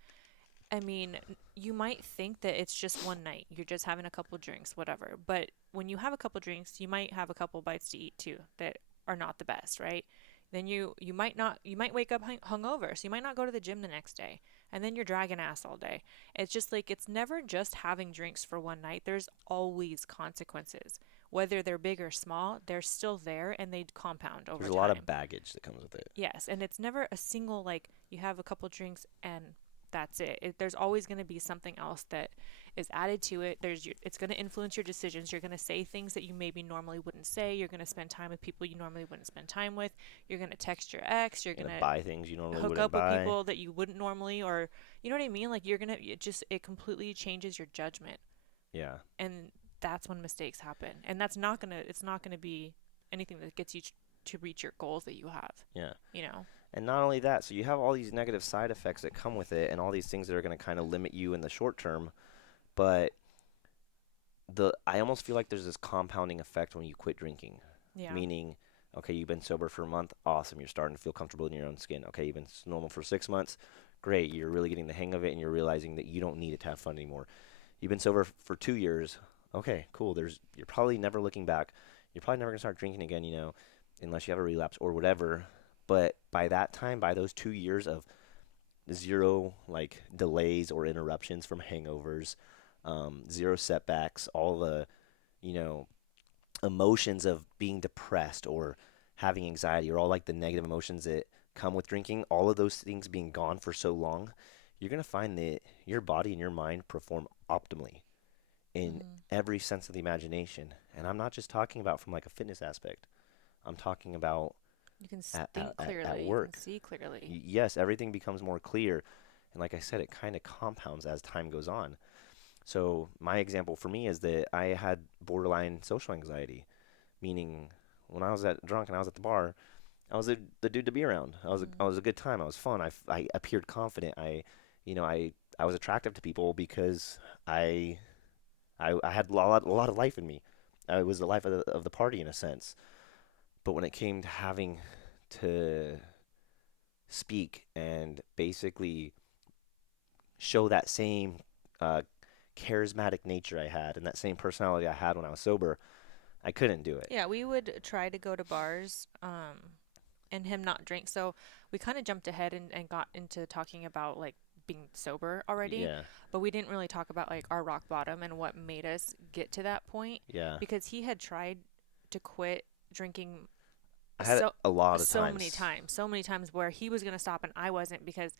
I mean, you might think that it's just one night. You're just having a couple drinks, whatever. But when you have a couple drinks, you might have a couple bites to eat too that are not the best, right? Then you might not you might wake up hungover, so you might not go to the gym the next day. And then you're dragging ass all day. It's just like it's never just having drinks for one night. There's always consequences. Whether they're big or small, they're still there and they compound over There's a lot of time. baggage that comes with it. Yes, and it's never a single like you have a couple drinks and that's there's always going to be something else that is added to it. It's going to influence your decisions. You're going to say things that you maybe normally wouldn't say. You're going to spend time with people you normally wouldn't spend time with. You're going to text your ex. You're You're going gonna to buy things you normally hook wouldn't up with buy. people that you wouldn't normally, or you know what I mean? Like you're going to it completely changes your judgment, Yeah. and that's when mistakes happen. And that's not going to it's not going to be anything that gets you to reach your goals that you have, Yeah. you know. And not only that, so you have all these negative side effects that come with it and all these things that are going to kind of limit you in the short term, but the I almost feel like there's this compounding effect when you quit drinking. Yeah. Meaning, okay, you've been sober for a month, awesome, you're starting to feel comfortable in your own skin. Okay, you've been normal for 6 months, great, you're really getting the hang of it and you're realizing that you don't need it to have fun anymore. You've been sober for 2 years, okay, cool. You're probably never looking back. You're probably never gonna start drinking again, unless you have a relapse or whatever. But by that time, by those 2 years of zero like delays or interruptions from hangovers, zero setbacks, all the you know emotions of being depressed or having anxiety or all like the negative emotions that come with drinking, all of those things being gone for so long, you're going to find that your body and your mind perform optimally in Mm. every sense of the imagination. And I'm not just talking about from like a fitness aspect. I'm talking about You can at, think at, at clearly. You can work. see clearly. Yes, everything becomes more clear. And like I said, it kind of compounds as time goes on. So my example for me is that I had borderline social anxiety, meaning when I was at drunk and I was at the bar, I was the dude to be around. I Mm. was a good time. I was fun. I appeared confident. You know, I was attractive to people because I I had a lot of life in me. I was the life of the party in a sense. But when it came to having to speak and basically show that same uh, charismatic nature I had and that same personality I had when I was sober, I couldn't do it. Yeah, we would try to go to bars, and him not drink. So we kind of jumped ahead and got into talking about like being sober already, Yeah, but we didn't really talk about like our rock bottom and what made us get to that point yeah. because he had tried to quit drinking I had it so a lot of so times. many times where he was going to stop and I wasn't because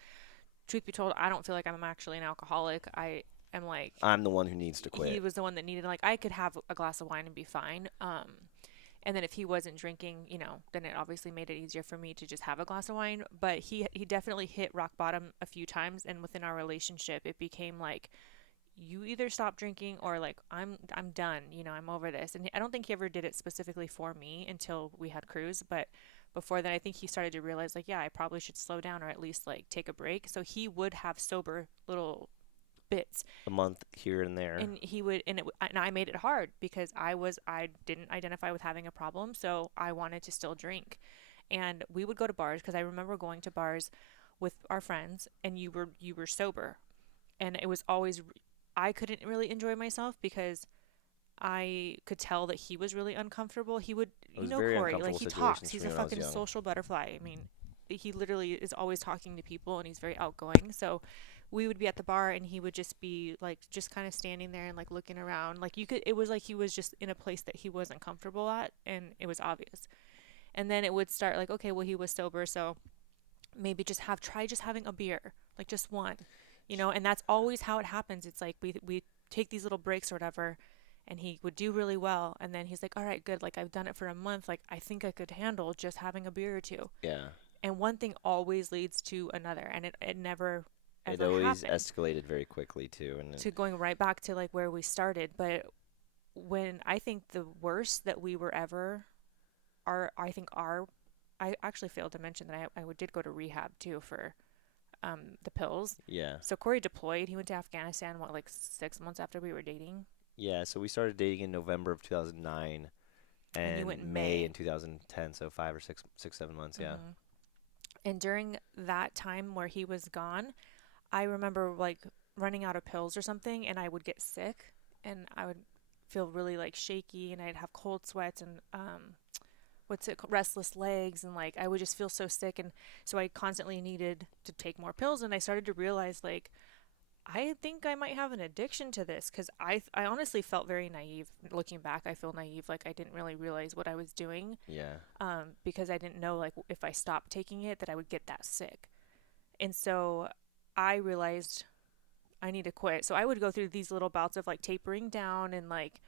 truth be told, I don't feel like I'm actually an alcoholic. I am like I'm the one who needs to he quit. was the one that needed like I could have a glass of wine and be fine. And then if he wasn't drinking, then it obviously made it easier for me to just have a glass of wine. But he definitely hit rock bottom a few times, and within our relationship, it became like you either stop drinking or like I'm done. I'm over this. And I don't think he ever did it specifically for me until we had cruise, but before then I think he started to realize like yeah, I probably should slow down or at least like take a break. So he would have sober little bits A month here and there. and he would and I made it hard because I didn't identify with having a problem, so I wanted to still drink. And we would go to bars because I remember going to bars with our friends and you were sober, and it was always I couldn't really enjoy myself because I could tell that he was really uncomfortable. He would, It was very Corey, like uncomfortable he talks. situations for He's me a when I was fucking young. social butterfly. I mean, he literally is always talking to people and he's very outgoing. So we would be at the bar and he would just be like, just kind of standing there and like looking around. Like it was like he was just in a place that he wasn't comfortable at and it was obvious. And then it would start like, okay, well, he was sober. So maybe try just having a beer, like just one, and that's always how it happens. It's like we take these little breaks or whatever, and he would do really well, and then he's like, all right, good, like I've done it for a month, like I think I could handle just having a beer or two. Yeah. And one thing always leads to another, and it never It ever always happened escalated very quickly too, and to going right back to like where we started. But when I think the worst that we were ever are I think our I actually failed to mention that I did go to rehab too for the pills. yeah. So Corey deployed. He went to Afghanistan, what, like 6 months after we were dating? Yeah, so we started dating in November of 2009 And you and went in May May. in 2010, so 5 or 6, 7 months, yeah. Hmm. And during that time where he was gone, I remember like running out of pills or something, and I would get sick, and I would feel really like shaky, and I'd have cold sweats and restless legs, and like I would just feel so sick, and so I constantly needed to take more pills, and I started to realize like I think I might have an addiction to this because I honestly felt very naive. Looking back, I feel naive, like I didn't really realize what I was doing, Yeah. because I didn't know like if I stopped taking it that I would get that sick. And so I realized I need to quit. So I would go through these little bouts of like tapering down and like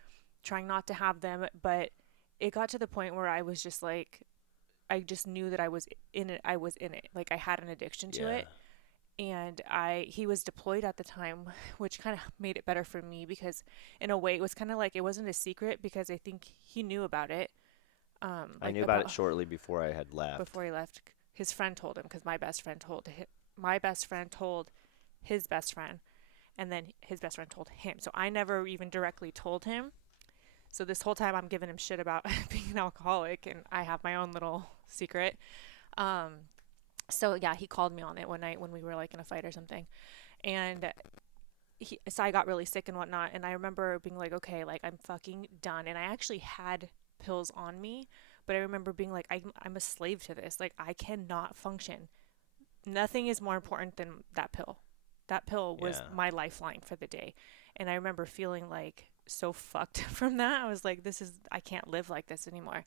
trying not to have them, but it got to the point where I was just like I just knew that I was in it. I was in it. Like I had an addiction to Yeah. it, and I he was deployed at the time, which kind of made it better for me because in a way it was kind of like it wasn't a secret because I think he knew about it, I like knew about it about shortly before I had left. before he left. his friend told him because my best friend told his best friend, and then his best friend told him. So I never even directly told him. So this whole time I'm giving him shit about being an alcoholic, and I have my own little secret. Um, so yeah, he called me on it one night when we were like in a fight or something, and so I got really sick and whatnot. And I remember being like, okay, like I'm fucking done. And I actually had pills on me, but I remember being like, I'm a slave to this. Like I cannot function. Nothing is more important than that pill. That pill was Yeah. my lifeline for the day. And I remember feeling like so fucked from that. I was like, I can't live like this anymore.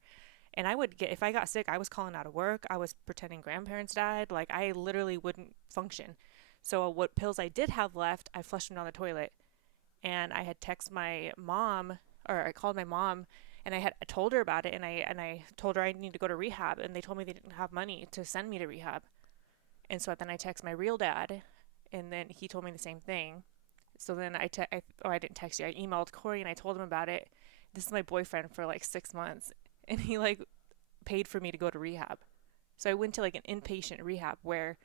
And I would if I got sick, I was calling out of work. I was pretending grandparents died. Like, I literally wouldn't function. So, what pills I did have left, I flushed them down the toilet. And I had texted my mom, or I called my mom, and I told her about it. And I told her I need to go to rehab. And they told me they didn't have money to send me to rehab. And so then I texted my real dad, and then he told me the same thing. So then I didn't text you. I emailed Corey and I told him about it. This is my boyfriend for like 6 months, and he like paid for me to go to rehab. So I went to like an inpatient rehab where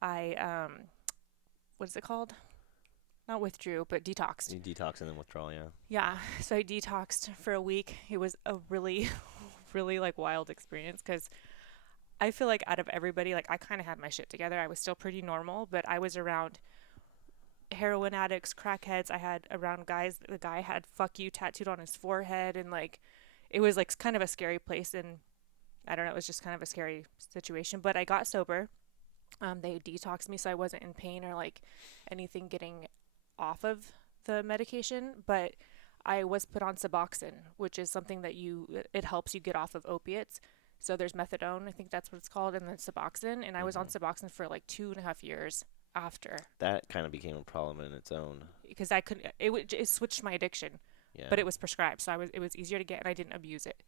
I what is it called? Not withdrew, but detoxed. You detox and then withdrawal, yeah. Yeah. So I detoxed for a week. It was a really really like wild experience because I feel like out of everybody, like I kind of had my shit together. I was still pretty normal, but I was around heroin addicts, crackheads. I had around guys. The guy had "fuck you" tattooed on his forehead, and like it was like kind of a scary place. And I don't know, it was just kind of a scary situation. But I got sober. They detoxed me, so I wasn't in pain or like anything getting off of the medication. But I was put on Suboxone, which is something that it helps you get off of opiates. So there's methadone, I think that's what it's called, and then Suboxone. And I was on Hmm. Suboxone for like 2.5 years after That kind of became a problem in its own. because I couldn't. It switched my addiction, Yeah. but it was prescribed, so it was easier to get, and I didn't abuse it.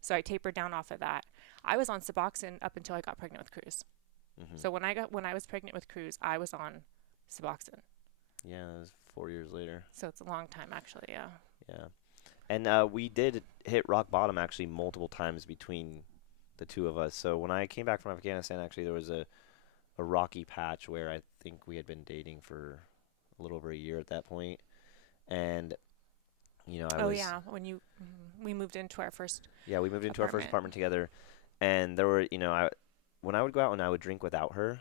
So I tapered down off of that. I was on Suboxone up until I got pregnant with Cruz. Hmm. So when I was pregnant with Cruz, I was on Suboxone. Yeah, it was 4 years later. So it's a long time actually. Yeah. Yeah. And we did hit rock bottom actually multiple times between the two of us. So when I came back from Afghanistan, actually there was a rocky patch where I think we had been dating for a little over a year at that point. And I Oh was, yeah. When we moved into our first yeah, we moved into our first apartment. apartment together, and there were, when I would go out and I would drink without her,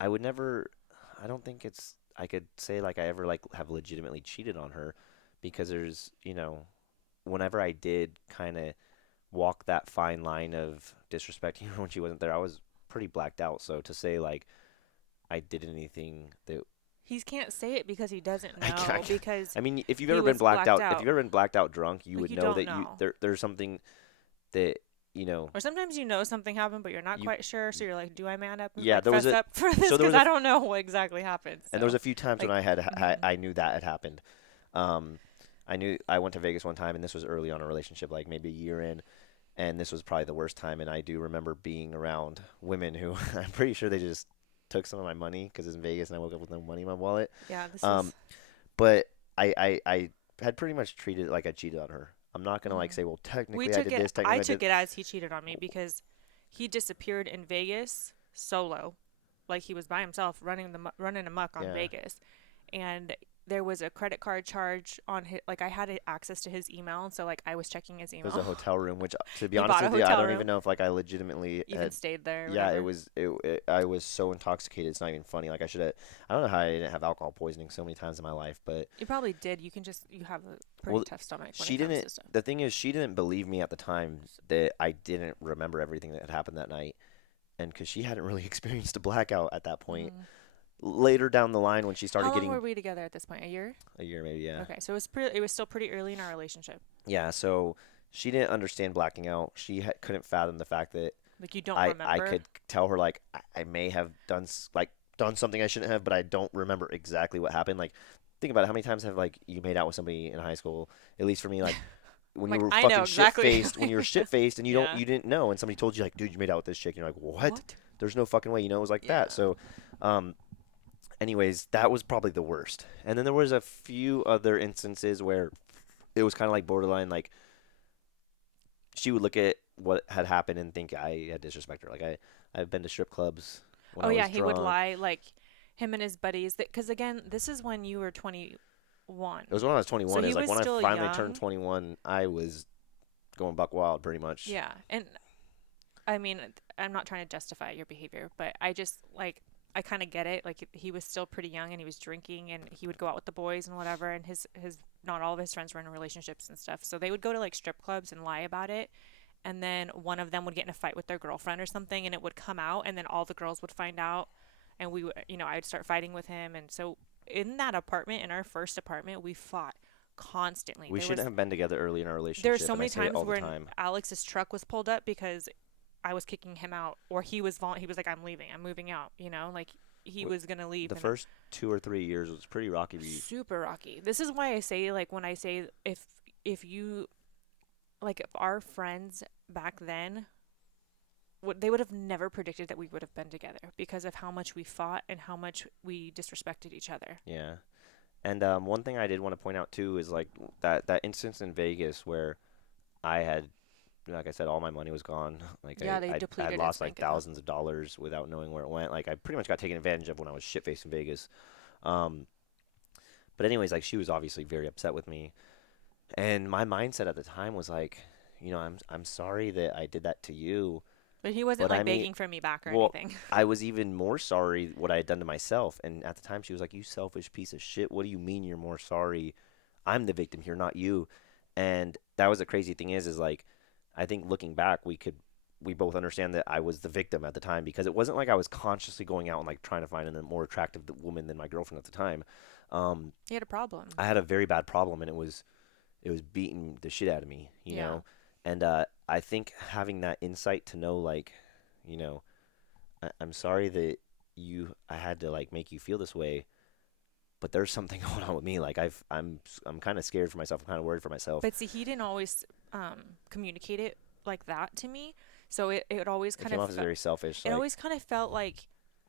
I would never, I don't think I could say like I ever like have legitimately cheated on her, because whenever I did kind of walk that fine line of disrespecting her when she wasn't there, I was pretty blacked out. So to say like I did anything that He can't say it because he doesn't I, ca- I, know ca- because I mean, if you've he ever been was blacked blacked out, if you've out. ever been blacked out drunk, you Like would you know don't that know. there's something that you know Or sometimes you know something happened, but you're not you quite sure. So you're like, do I man up and yeah, like there was fess a up for this? so there Because was a I don't know what exactly happened. and there was So a few times when like, mm-hmm. I knew that had happened. Um, I knew I went to Vegas one time, and this was early on in a relationship, like maybe a year in, and this was probably the worst time. And I do remember being around women who I'm pretty sure they just took some of my money because it's in Vegas, and I woke up with no money in my wallet. Yeah, this Um, is. but I had pretty much treated it like I cheated on her. I'm not gonna like Mm. say, well, We technically I took did it. this, I technically I did. took it as he cheated on me because he disappeared in Vegas solo, like he was by himself running amok on Yeah, Vegas, and there was a credit card charge on his. Like I had access to his email, and so like I was checking his it was a email. hotel room, which to be He honest bought a with you, I hotel don't even room, know if like I legitimately even had. stayed there or Yeah, whatever. I was so intoxicated. It's not even funny. Like I should have. I don't know how I didn't have alcohol poisoning so many times in my life, but You probably did. You have a pretty well, tough stomach when she it comes didn't. to stuff. The thing is, she didn't believe me at the time that I didn't remember everything that had happened that night, and because she hadn't really experienced a blackout at that point. Mm. Later down the line, when she started How long were getting we together at this point? A year? a year, maybe, yeah, Okay, so it was still pretty early in our relationship. yeah. So she didn't understand blacking out. She couldn't fathom the fact that Like you don't I remember. could tell her like I may have like done something I shouldn't have, but I don't remember exactly what happened. Like think about it, how many times have like you made out with somebody in high school? At least for me, like when you Like were I know fucking shit exactly. faced, when you were shit faced and Yeah. you didn't know, and somebody told you like, dude, you made out with this chick, and you're like, what? What? There's no fucking way, it was like Yeah. that. So, um, anyways, that was probably the worst. And then there was a few other instances where it was kind of like borderline, like she would look at what had happened and think I had disrespected her. Like I've been to strip clubs when Oh I yeah, was he would drunk. lie like him and his buddies that cuz again, this is when you were 21. It was when I was So 21. It he was like was when I still finally turned young. 21, I was going buck wild pretty much. Yeah. And I mean, I'm not trying to justify your behavior, but I just like I kind of get it. Like he was still pretty young and he was drinking and he would go out with the boys and whatever and his not all of his friends were in relationships and stuff. So they would go to like strip clubs and lie about it. And then one of them would get in a fight with their girlfriend or something and it would come out and then all the girls would find out and we would, I'd start fighting with him and so in that apartment, in our first apartment, we fought constantly. We shouldn't have been together early in our There were relationship, so and I many say it times all the when time. Alex's truck was pulled up because I was kicking him out, or he was like, "I'm leaving. I'm moving out." Like he was gonna leave, The and first 2 or 3 years was pretty rocky. super rocky. This is why I say, like, when I say if you like if our friends back then, they would have never predicted that we would have been together because of how much we fought and how much we disrespected each other. Yeah. And one thing I did want to point out too is like that instance in Vegas where I had, like I said, all my money was gone. Like Yeah, they I had depleted his lost like bank account. thousands of dollars without knowing where it went. Like I pretty much got taken advantage of when I was shit faced in Vegas. Um, but anyways, like she was obviously very upset with me, and my mindset at the time was like, I'm sorry that I did that to you, But he wasn't but I like mean, begging for me back or well, anything. I was even more sorry what I had done to myself. And at the time, she was like, "You selfish piece of shit. What do you mean you're more sorry? I'm the victim here, not you." And that was the crazy thing is like, I think looking back, we both understand that I was the victim at the time because it wasn't like I was consciously going out and like trying to find a more attractive woman than my girlfriend at the time. Um, He had a problem. I had a very bad problem, and it was beating the shit out of me, Yeah. And I think having that insight to know like, you know I'm sorry that I had to like make you feel this way, but there's something going on with me. Like I'm kind of scared for myself. I'm kind of worried for myself. But see, he didn't always communicate it like that to me. So it always It kind came of off as very selfish. it Like always kind of felt like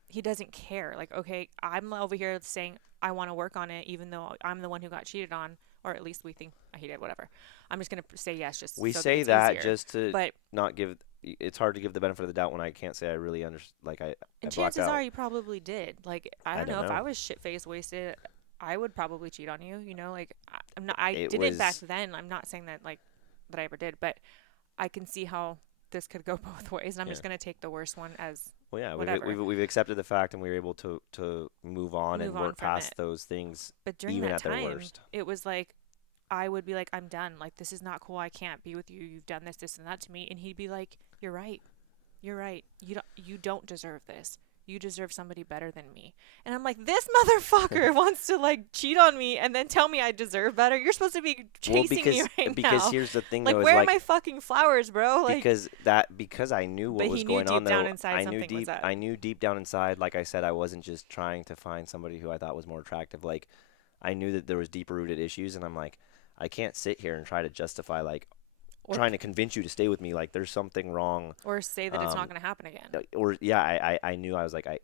he doesn't care. Like, okay, I'm over here saying I want to work on it, even though I'm the one who got cheated on, or at least we think he did. Whatever. I'm just gonna say yes, just we so that say it's that easier. just to But not give. It's hard to give the benefit of the doubt when I can't say I really understand. Like I and blacked chances are out. you probably did. Like, I I don't don't know if I know. was shit faced wasted. I would probably cheat on you. Like I'm not. I It didn't back was then. I'm not saying that like that I ever did, but I can see how this could go both ways, and I'm yeah. just gonna take the worst one as Well, yeah, whatever. we've accepted the fact, and we were able to move on Move and on work from past it. those things, But during even that at their time, worst. it was like I would be like, I'm done. Like this is not cool. I can't be with you. You've done this, and that to me. And he'd be like, You're right. You're right. You don't deserve this. You deserve somebody better than me. And I'm like, this motherfucker wants to like cheat on me and then tell me I deserve better. You're supposed to be Well, chasing me right because now. here's the thing Like, though, is where are like my fucking flowers, bro? Like, because I knew what but was he knew going on deep down though. inside something was up. I knew deep down inside, like I said, I wasn't just trying to find somebody who I thought was more attractive. Like I knew that there was deeper rooted issues, and I'm like, I can't sit here and try to justify like Or trying to convince you to stay with me. Like there's something wrong. or say that it's not Um, going to happen again. or yeah, I knew I was like I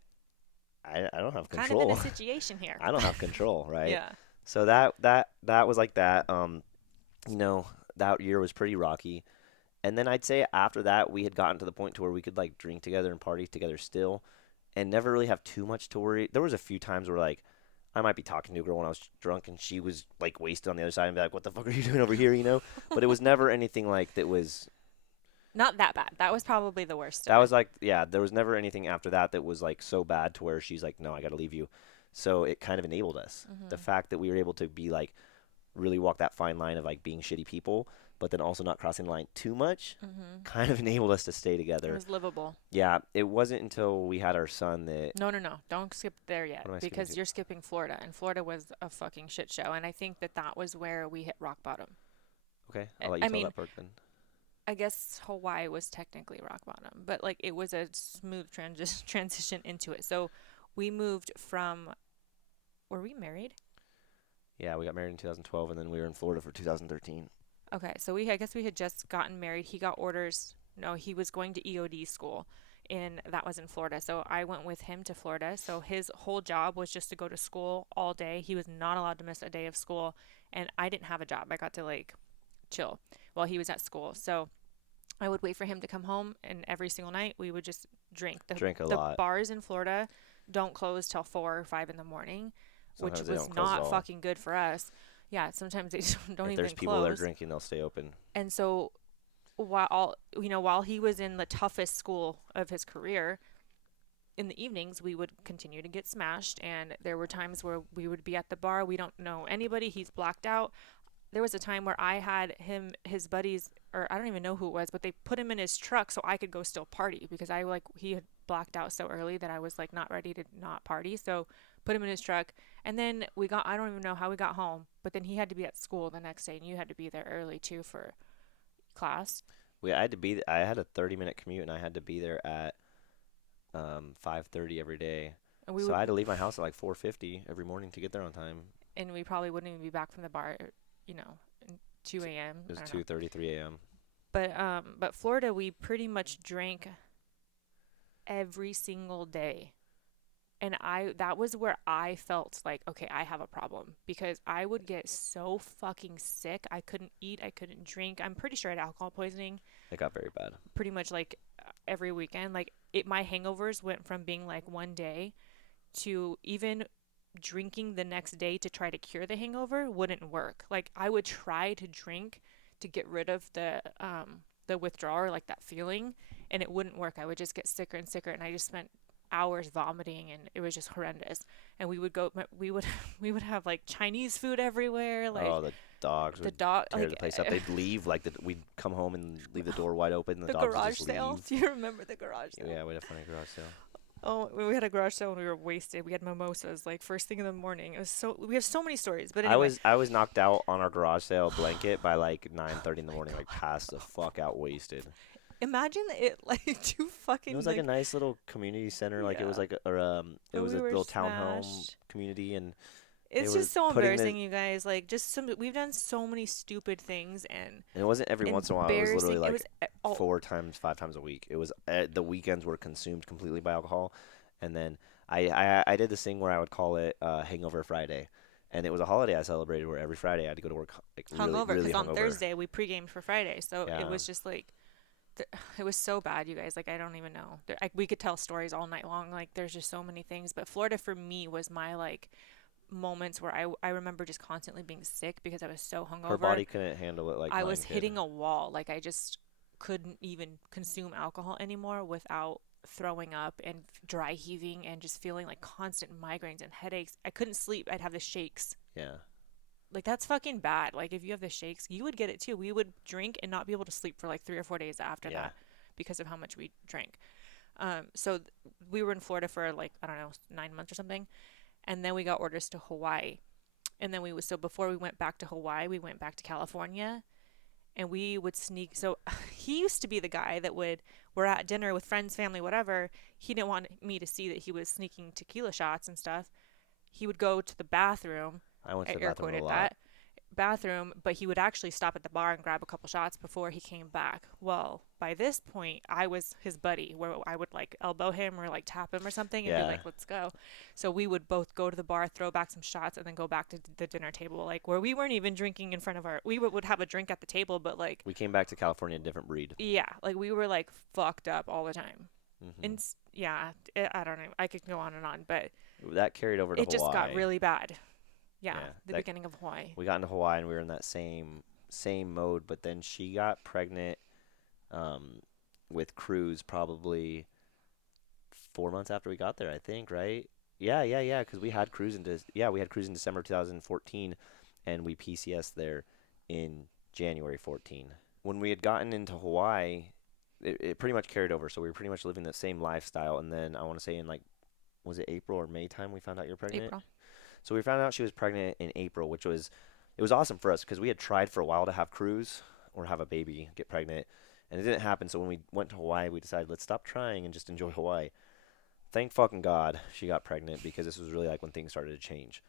don't have Kind of in a control. situation here. I don't have control, right? Yeah. So that was like that. You know, that year was pretty rocky. And then I'd say after that, we had gotten to the point to where we could like drink together and party together still, and never really have too much to worry. There was a few times where like I might be talking to a girl when I was drunk and she was like wasted on the other side and be like, "What the fuck are you doing over here?" But it was never anything like that was. Not that bad. That was probably the worst of That it. was like yeah. There was never anything after that that was like so bad to where she's like, "No, I got to leave you." So it kind of enabled us. The Mhm. fact that we were able to be like really walk that fine line of like being shitty people, but then also not crossing the line too much, Mhm. kind of enabled us to stay It together. was livable. Yeah, it wasn't until we had our son that. No, no, no. Don't skip there yet What am I skipping because to? you're skipping Florida, and Florida was a fucking shit show. And I think that that was where we hit rock bottom. Okay, I I'll let you I tell mean, that part then. I guess Hawaii was technically rock bottom, but like it was a smooth transition into it. So we moved from. Were we married? Yeah, we got married in 2012, and then we were in Florida for 2013. Okay, so I guess we had just gotten married. He got orders. No, he was going to EOD school, and that was in Florida. So I went with him to Florida. So his whole job was just to go to school all day. He was not allowed to miss a day of school, and I didn't have a job. I got to like chill while he was at school. So I would wait for him to come home, and every single night we would just drink. The Drink a the lot. bars in Florida don't close till 4 or 5 in the morning, which Sometimes they was don't close at not all. fucking good for us. Yeah, sometimes they don't If there's even people there close. drinking, they'll stay open. And so while he was in the toughest school of his career, in the evenings we would continue to get smashed, and there were times where we would be at the bar, we don't know anybody, he's blacked out. There was a time where I had his buddies, or I don't even know who it was, but they put him in his truck so I could go still party, because he had blacked out so early that I was like not ready to not party. So put him in his truck, and then I don't even know how we got home, but then he had to be at school the next day, and you had to be there early too for class. I had a 30-minute commute, and I had to be there at 5:30 every day. And we So would I had to leave my house at like 4:50 every morning to get there on time. and we probably wouldn't even be back from the bar, you know, 2 a.m. It was I don't know. 2:30, 3 a.m. But Florida, we pretty much drank every single day. And I that was where I felt like, okay, I have a problem, because I would get so fucking sick. I couldn't eat, I couldn't drink. I'm pretty sure I had alcohol poisoning It got very bad. pretty much like every weekend. Like my hangovers went from being like one day to even drinking the next day to try to cure the hangover wouldn't work. Like I would try to drink to get rid of the withdrawal, or like that feeling, and it wouldn't work. I would just get sicker and sicker, and I just spent hours vomiting, and it was just horrendous. And we would have like Chinese food everywhere, like Oh, the dogs the would dog tear the place up. They'd leave we'd come home and leave the door wide open, and the the dogs would garage just sale. leave. Do you remember the garage sale? Yeah, we had a funny garage sale. Oh, we had a garage sale and we were wasted. We had mimosas like first thing in the morning. It was so we have so many stories. But I anyway, was I was knocked out on our garage sale blanket by like 9:30 in the morning, like passed the fuck out wasted. imagine it like two It fucking was like a nice little community center, like it was yeah. like it But was we a were little townhome smashed. community, and they It's were just so putting the embarrassing, you guys. Like just we've done so many stupid things and and it wasn't every once in a while. It was literally embarrassing. It like was oh, 4 times, 5 times a week. It was the weekends were consumed completely by alcohol, and then I did this thing where I would call it Hangover Friday, and it was a holiday I celebrated where every Friday I had to go to work like really hungover, really because on hungover. Thursday we pre-gamed for Friday. So it Yeah, was just like it was so bad, you guys. Like I don't even know. We could tell stories all night long. Like there's just so many things. But Florida for me was my like moments where I remember just constantly being sick because I was so her hungover. body couldn't handle it like I mine was could. hitting a wall. Like I just couldn't even consume alcohol anymore without throwing up and dry heaving and just feeling like constant migraines and headaches. I couldn't sleep. I'd have the shakes. Yeah, Like that's fucking bad. Like if you have the shakes, you would get it too. We would drink and not be able to sleep for like 3 or 4 days after yeah. that because of how much we drank. We were in Florida for like I don't know 9 months or something, and then we got orders to Hawaii, and then so before we went back to Hawaii, we went back to California, and we would sneak. So he used to be the guy that we're at dinner with friends, family, whatever. He didn't want me to see that he was sneaking tequila shots and stuff. He would go to the bathroom. I went to I the air bathroom a quoted lot. that bathroom, but he would actually stop at the bar and grab a couple shots before he came back. Well, by this point, I was his buddy, where I would like elbow him or like tap him or something and be Yeah, like, "Let's go." So we would both go to the bar, throw back some shots, and then go back to the dinner table, like where we weren't even drinking in front of our. We would have a drink at the table, but like, we came back to California a different breed. yeah, like we were like fucked up all the time. Hmm. And yeah, I don't know. I could go on and on, but That carried over to it just got Hawaii. really bad. Yeah, Yeah, the that beginning of Hawaii. we got into Hawaii and we were in that same mode, but then she got pregnant um, with Cruz probably 4 months after we got there, I think, right? Yeah, because we had Cruz in December 2014, and we PCS there in January 14. When we had gotten into Hawaii, it pretty much carried over, so we were pretty much living the same lifestyle. And then I want to say in like, was it April or May time we found out you're pregnant? April. So we found out she was pregnant in April, it was awesome for us because we had tried for a while to have Cruz or have a baby, get pregnant, and it didn't happen. So when we went to Hawaii, we decided let's stop trying and just enjoy Hawaii. Thank fucking God she got pregnant because this was really like when things started to change.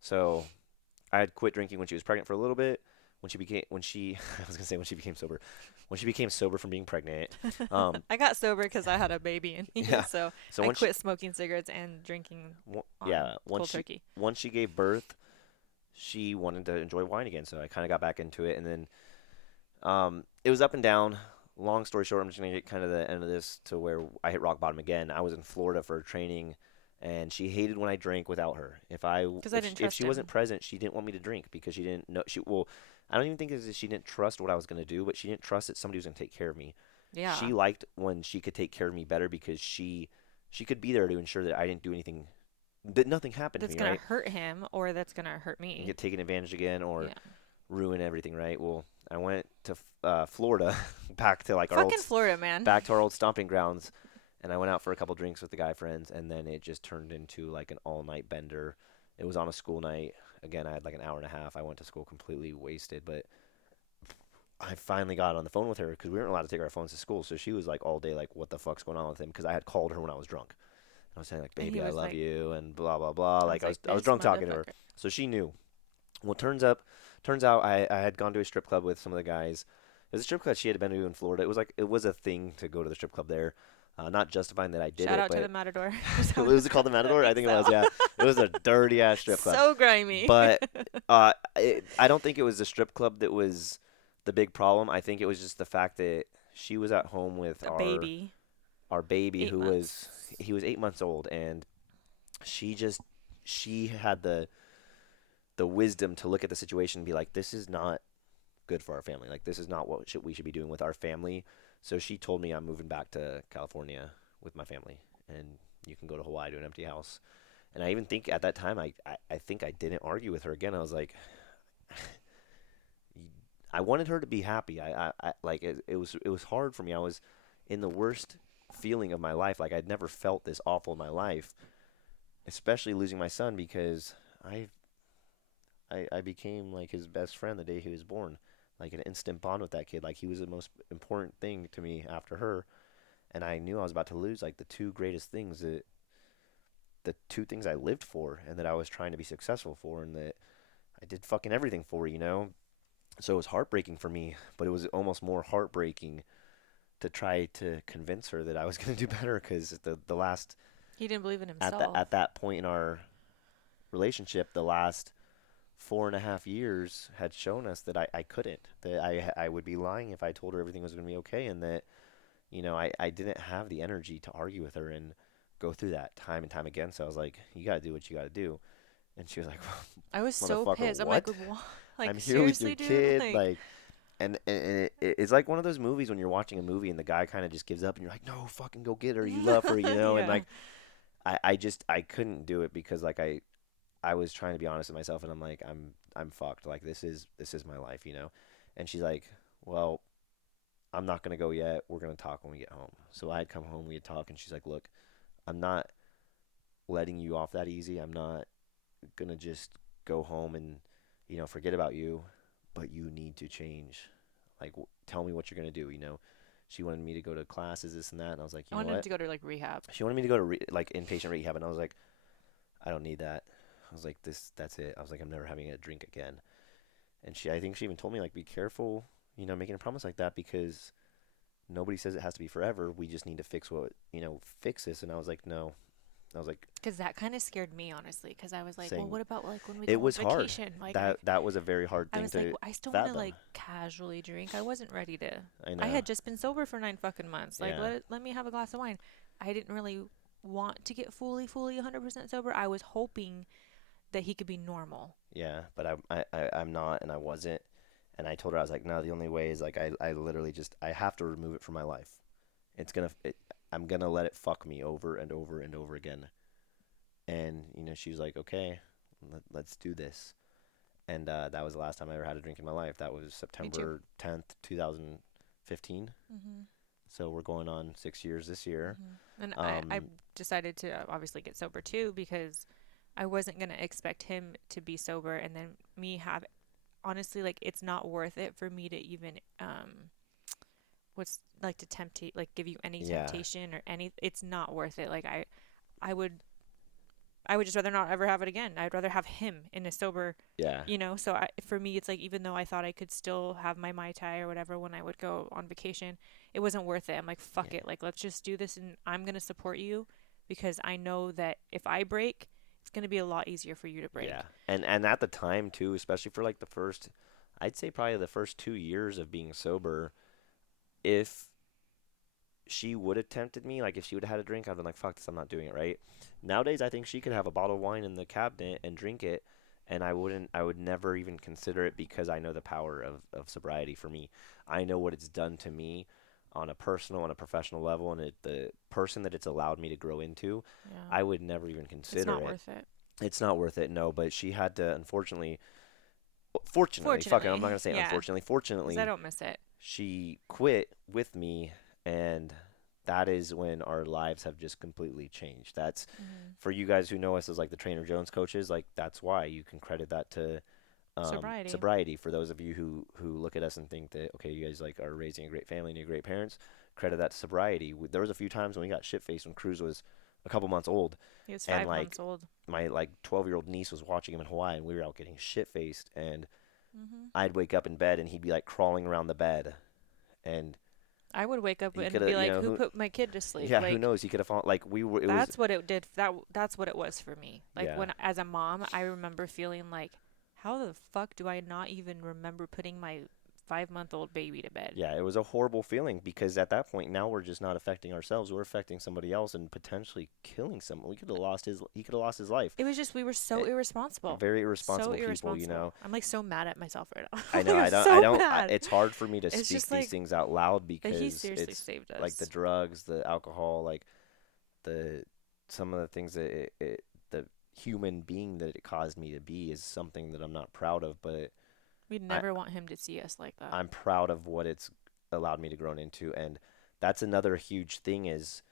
So I had quit drinking when she was pregnant for a little bit. When she I was gonna say when she became sober, when she became sober from being pregnant. Um, I got sober because I had a baby in me, yeah. so So I when she, quit smoking cigarettes and drinking on yeah, cold turkey. once she gave birth, she wanted to enjoy wine again. So I kind of got back into it, and then it was up and down. long story short, I'm just gonna get kind of the end of this to where I hit rock bottom again. I was in Florida for training, and she hated when I drank without her. Because I didn't If trust she wasn't him. present, she didn't want me to drink because she didn't know she well. I don't even think it's that she didn't trust what I was gonna do, but she didn't trust that somebody was gonna take care of me. Yeah. She liked when she could take care of me better because she could be there to ensure that I didn't do anything, that nothing happened to That's me, gonna right? hurt him or that's gonna hurt And me. get taken advantage again or Yeah. ruin everything, right? Well, I went to Florida, back to like Fucking Florida, man. back to our old stomping grounds, and I went out for a couple drinks with the guy friends, and then it just turned into like an all night bender. It was on a school night. Again, I had like an hour and a half. I went to school completely wasted, but I finally got on the phone with her because we weren't allowed to take our phones to school. So she was like all day, like, "What the fuck's going on with him?" Because I had called her when I was drunk. I was saying like, And he "Baby, I was love like, you," and blah blah blah. I Like was like, I was this drunk talking to her, motherfucker. so she knew. Well, turns out I had gone to a strip club with some of the guys. It was a strip club she had been to in Florida. It was a thing to go to the strip club there. Not justifying that I did Shout it, out to the but Matador. Is that was it called the I Matador? I think think it so. was. Yeah, it was a dirty ass strip club. So grimy. But I don't think it was the strip club that was the big problem. I think it was just the fact that she was at home with A baby. our baby Eight who months. was he was 8 months old, and she just she had the wisdom to look at the situation and be like, this is not good for our family. Like this is not what we should be doing with our family. So she told me I'm moving back to California with my family, and you can go to Hawaii to an empty house. And I even think at that time I think I didn't argue with her again. I was like, I wanted her to be happy. I like it was hard for me. I was in the worst feeling of my life. Like I'd never felt this awful in my life, especially losing my son because I I became like his best friend the day he was born. Like an instant bond with that kid. Like he was the most important thing to me after her. And I knew I was about to lose like the two greatest things that the two things I lived for and that I was trying to be successful for and that I did fucking everything for, you know? So it was heartbreaking for me, but it was almost more heartbreaking to try to convince her that I was going to do better because the last He didn't believe in himself. at that point in our relationship, the last 4.5 years had shown us that I couldn't, that I would be lying if I told her everything was going to be okay, and that, you know, I didn't have the energy to argue with her and go through that time and time again. So I was like, you got to do what you got to do. And she was like, I was so motherfucker, pissed. I'm like, what? what? Like, I'm here with your seriously, dude? kid. Like, Like, and it's like one of those movies when you're watching a movie and the guy kind of just gives up and you're like, no, fucking go get her. You love her, you know? And yeah. like, I couldn't do it because like I was trying to be honest with myself, and I'm like, I'm fucked. Like this is my life, you know. And she's like, well, I'm not gonna go yet. We're gonna talk when we get home. So I'd come home, we'd talk, and she's like, look, I'm not letting you off that easy. I'm not gonna just go home and forget about you, but you need to change. Like, tell me what you're gonna do. You know. She wanted me to go to classes, this and that, and I was like, I you know wanted him what? to go to like rehab. She wanted me to go to like inpatient rehab, and I was like, I don't need that. I was like, that's it. I was like, I'm never having a drink again. And I think she even told me like, be careful, making a promise like that because nobody says it has to be forever. We just need to fix fix this. And I was like, no. I was like, Because that kind of scared me, honestly. Because I was like, well, saying what about like when we it go on was hard. vacation? Like, That was a very hard I thing was like, to well, I still want to fathom. like casually drink. I wasn't ready to. I I know. had just been sober for 9 fucking months. Like, Yeah. let me have a glass of wine. I didn't really want to get fully 100% sober. I was hoping that he could be normal. Yeah. But I'm not, and I wasn't. And I told her, I was like, no, the only way is like, I literally just, I have to remove it from my life. I'm going to let it fuck me over and over and over again. And she was like, okay, let's do this. And that was the last time I ever had a drink in my life. That was Me too. September 10th, 2015. Mm-hmm. So we're going on 6 years this year. And I Um, decided to obviously get sober too because I wasn't going to expect him to be sober and then me have, honestly, like, it's not worth it for me to even, what's like to tempt, like, give you any yeah, temptation or any, it's not worth it. Like, I would, I would just rather not ever have it again. I'd rather have him in a sober, yeah, So for me, it's like, even though I thought I could still have my Mai Tai or whatever when I would go on vacation, it wasn't worth it. I'm like, fuck yeah, it. Like, let's just do this and I'm going to support you because I know that if I break, it's going to be a lot easier for you to yeah. break. And at the time too, especially for like I'd say probably the first 2 years of being sober, if she would have tempted me. Like if she would have had a drink, I'd been like, fuck this, I'm not doing it, right? Nowadays, I think she could have a bottle of wine in the cabinet and drink it, and I would never even consider it because I know the power of sobriety for me. I know what it's done to me on a personal and a professional level, and the person that it's allowed me to grow into, Yeah. I would never even It's consider not it. worth it. It's not worth it, no, but she had to, unfortunately, fortunately, fuck it, I'm not Fortunately, gonna say yeah, unfortunately, because I fortunately, don't miss it. she quit with me, and that is when our lives have just completely changed. That's Hmm. for you guys who know us as like the Trainer Jones coaches, like that's why you can credit that to Sobriety. sobriety. For those of you who look at us and think that okay, you guys like are raising a great family and you're great parents, credit that to sobriety. There was a few times when we got shit faced when Cruz was a couple months old, He was and 5 months like old. my like 12-year-old niece was watching him in Hawaii, and we were out getting shit faced, and Hmm. I'd wake up in bed and he'd be like crawling around the bed, and I would wake up he could and be have, like, "Who who, put my kid to sleep?" yeah, who Like, knows? He could have fallen. Like we were, it was, that's what it did. That's what it was for me. Like yeah, when as a mom, I remember feeling like, how the fuck do I not even remember putting my 5 month old baby to bed? yeah. It was a horrible feeling because at that point now we're just not affecting ourselves. We're affecting somebody else and potentially killing someone. We could have lost his. He could have lost his life. It was just we were so Eh, irresponsible. Very So irresponsible people, you irresponsible. know. I'm like so mad at myself right now. I know. I'm I so don't. mad. It's hard for me to It's speak just these like things out loud that he because seriously it's saved like the us. drugs, the alcohol, like the some of the things that the human being that it caused me to be is something that I'm not proud of, but We'd I never want him to see us like that. I'm proud of what it's allowed me to grow into, and that's another huge thing is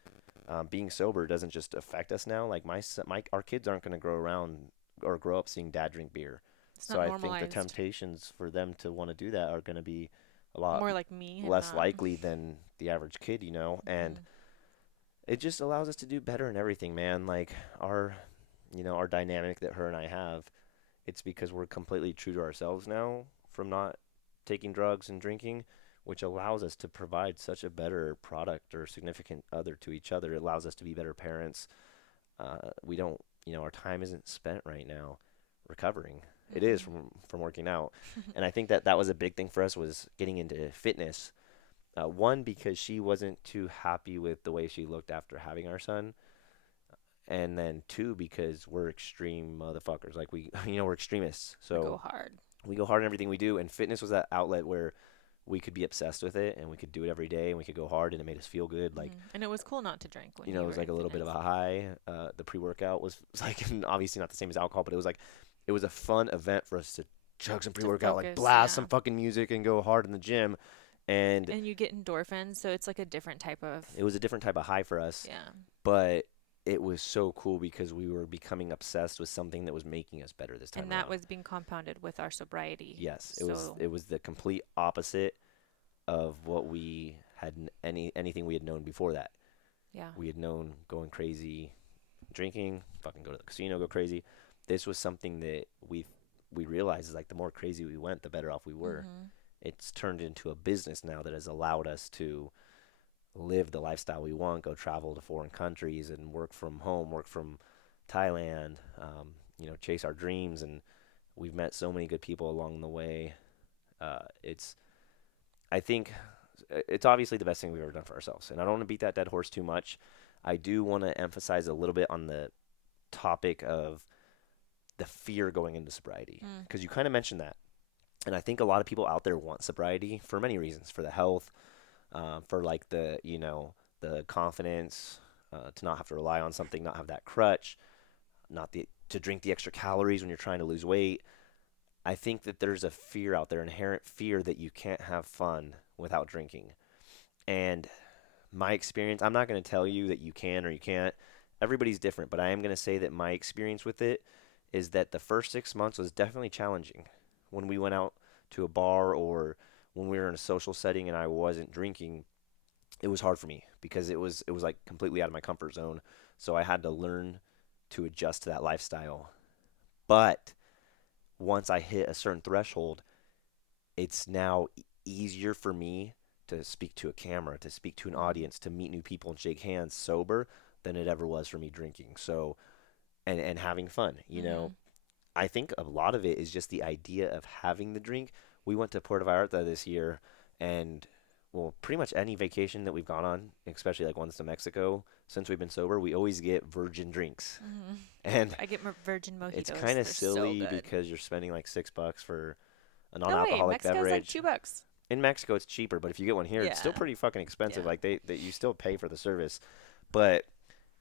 being sober doesn't just affect us now. Like my our kids aren't going to grow around or grow up seeing dad drink beer, It's so not I think the normalized. temptations for them to want to do that are going to be a lot More like me and less not. likely than the average kid, you know, and Hmm. it just allows us to do better in everything, man. Like our, our dynamic that her and I have, it's because we're completely true to ourselves now from not taking drugs and drinking, which allows us to provide such a better product or significant other to each other. It allows us to be better parents. We don't, our time isn't spent right now recovering. It is Hmm. from working out, and I think that that was a big thing for us was getting into fitness. One because she wasn't too happy with the way she looked after having our son, and then two because we're extreme motherfuckers. Like we, we're extremists, We go so hard. we go hard in everything we do. And fitness was that outlet where we could be obsessed with it and we could do it every day and we could go hard and it made us feel good. Like And it was cool not to drink when you it were was like in a little bit of fitness. a high. The pre-workout was like obviously not the same as alcohol, but it was a fun event for us to chug some To pre-workout, like focus, blast some yeah. fucking music and go hard in the gym. And And you get endorphins, so it's like a different type of, it was a different type of high for us, yeah. but it was so cool because we were becoming obsessed with something that was making us better this time And that around. was being compounded with our sobriety. Yes, So, it was the complete opposite of what we had anything we had known before that. yeah. We had known going crazy, drinking, fucking go to the casino, go crazy. This was something that we realized is like the more crazy we went, the better off we were. Hmm. It's turned into a business now that has allowed us to live the lifestyle we want, go travel to foreign countries and work from home, work from Thailand, chase our dreams. And we've met so many good people along the way. It's, I think, it's obviously the best thing we've ever done for ourselves. And I don't want to beat that dead horse too much. I do want to emphasize a little bit on the topic of the fear going into sobriety Mm. because you kind of mentioned that. And I think a lot of people out there want sobriety for many reasons, for the health, for like the confidence, to not have to rely on something, not have that crutch, not the to drink the extra calories when you're trying to lose weight. I think that there's a fear out there, inherent fear that you can't have fun without drinking. And my experience, I'm not going to tell you that you can or you can't. Everybody's different, but I am going to say that my experience with it is that the first 6 months was definitely challenging. When we went out to a bar or when we were in a social setting and I wasn't drinking, it was hard for me because it was like completely out of my comfort zone. So I had to learn to adjust to that lifestyle. But once I hit a certain threshold, it's now easier for me to speak to a camera, to speak to an Mm. audience, to meet new people and shake hands sober than it ever was for me drinking. So and having fun. Mhm. I think a lot of it is just the idea of having the drink. We went to Puerto Vallarta this year and well, pretty much any vacation that we've gone on, especially like ones to Mexico, since we've been sober, we always get virgin drinks. Hmm. And I get virgin it's mojitos. kind of They're so silly good. because you're spending like $6 for a No way, non-alcoholic Mexico's like beverage. $2. In Mexico, it's cheaper, but if you get one here, it's still Yeah. pretty fucking expensive. Yeah. Like that you still pay for the service, but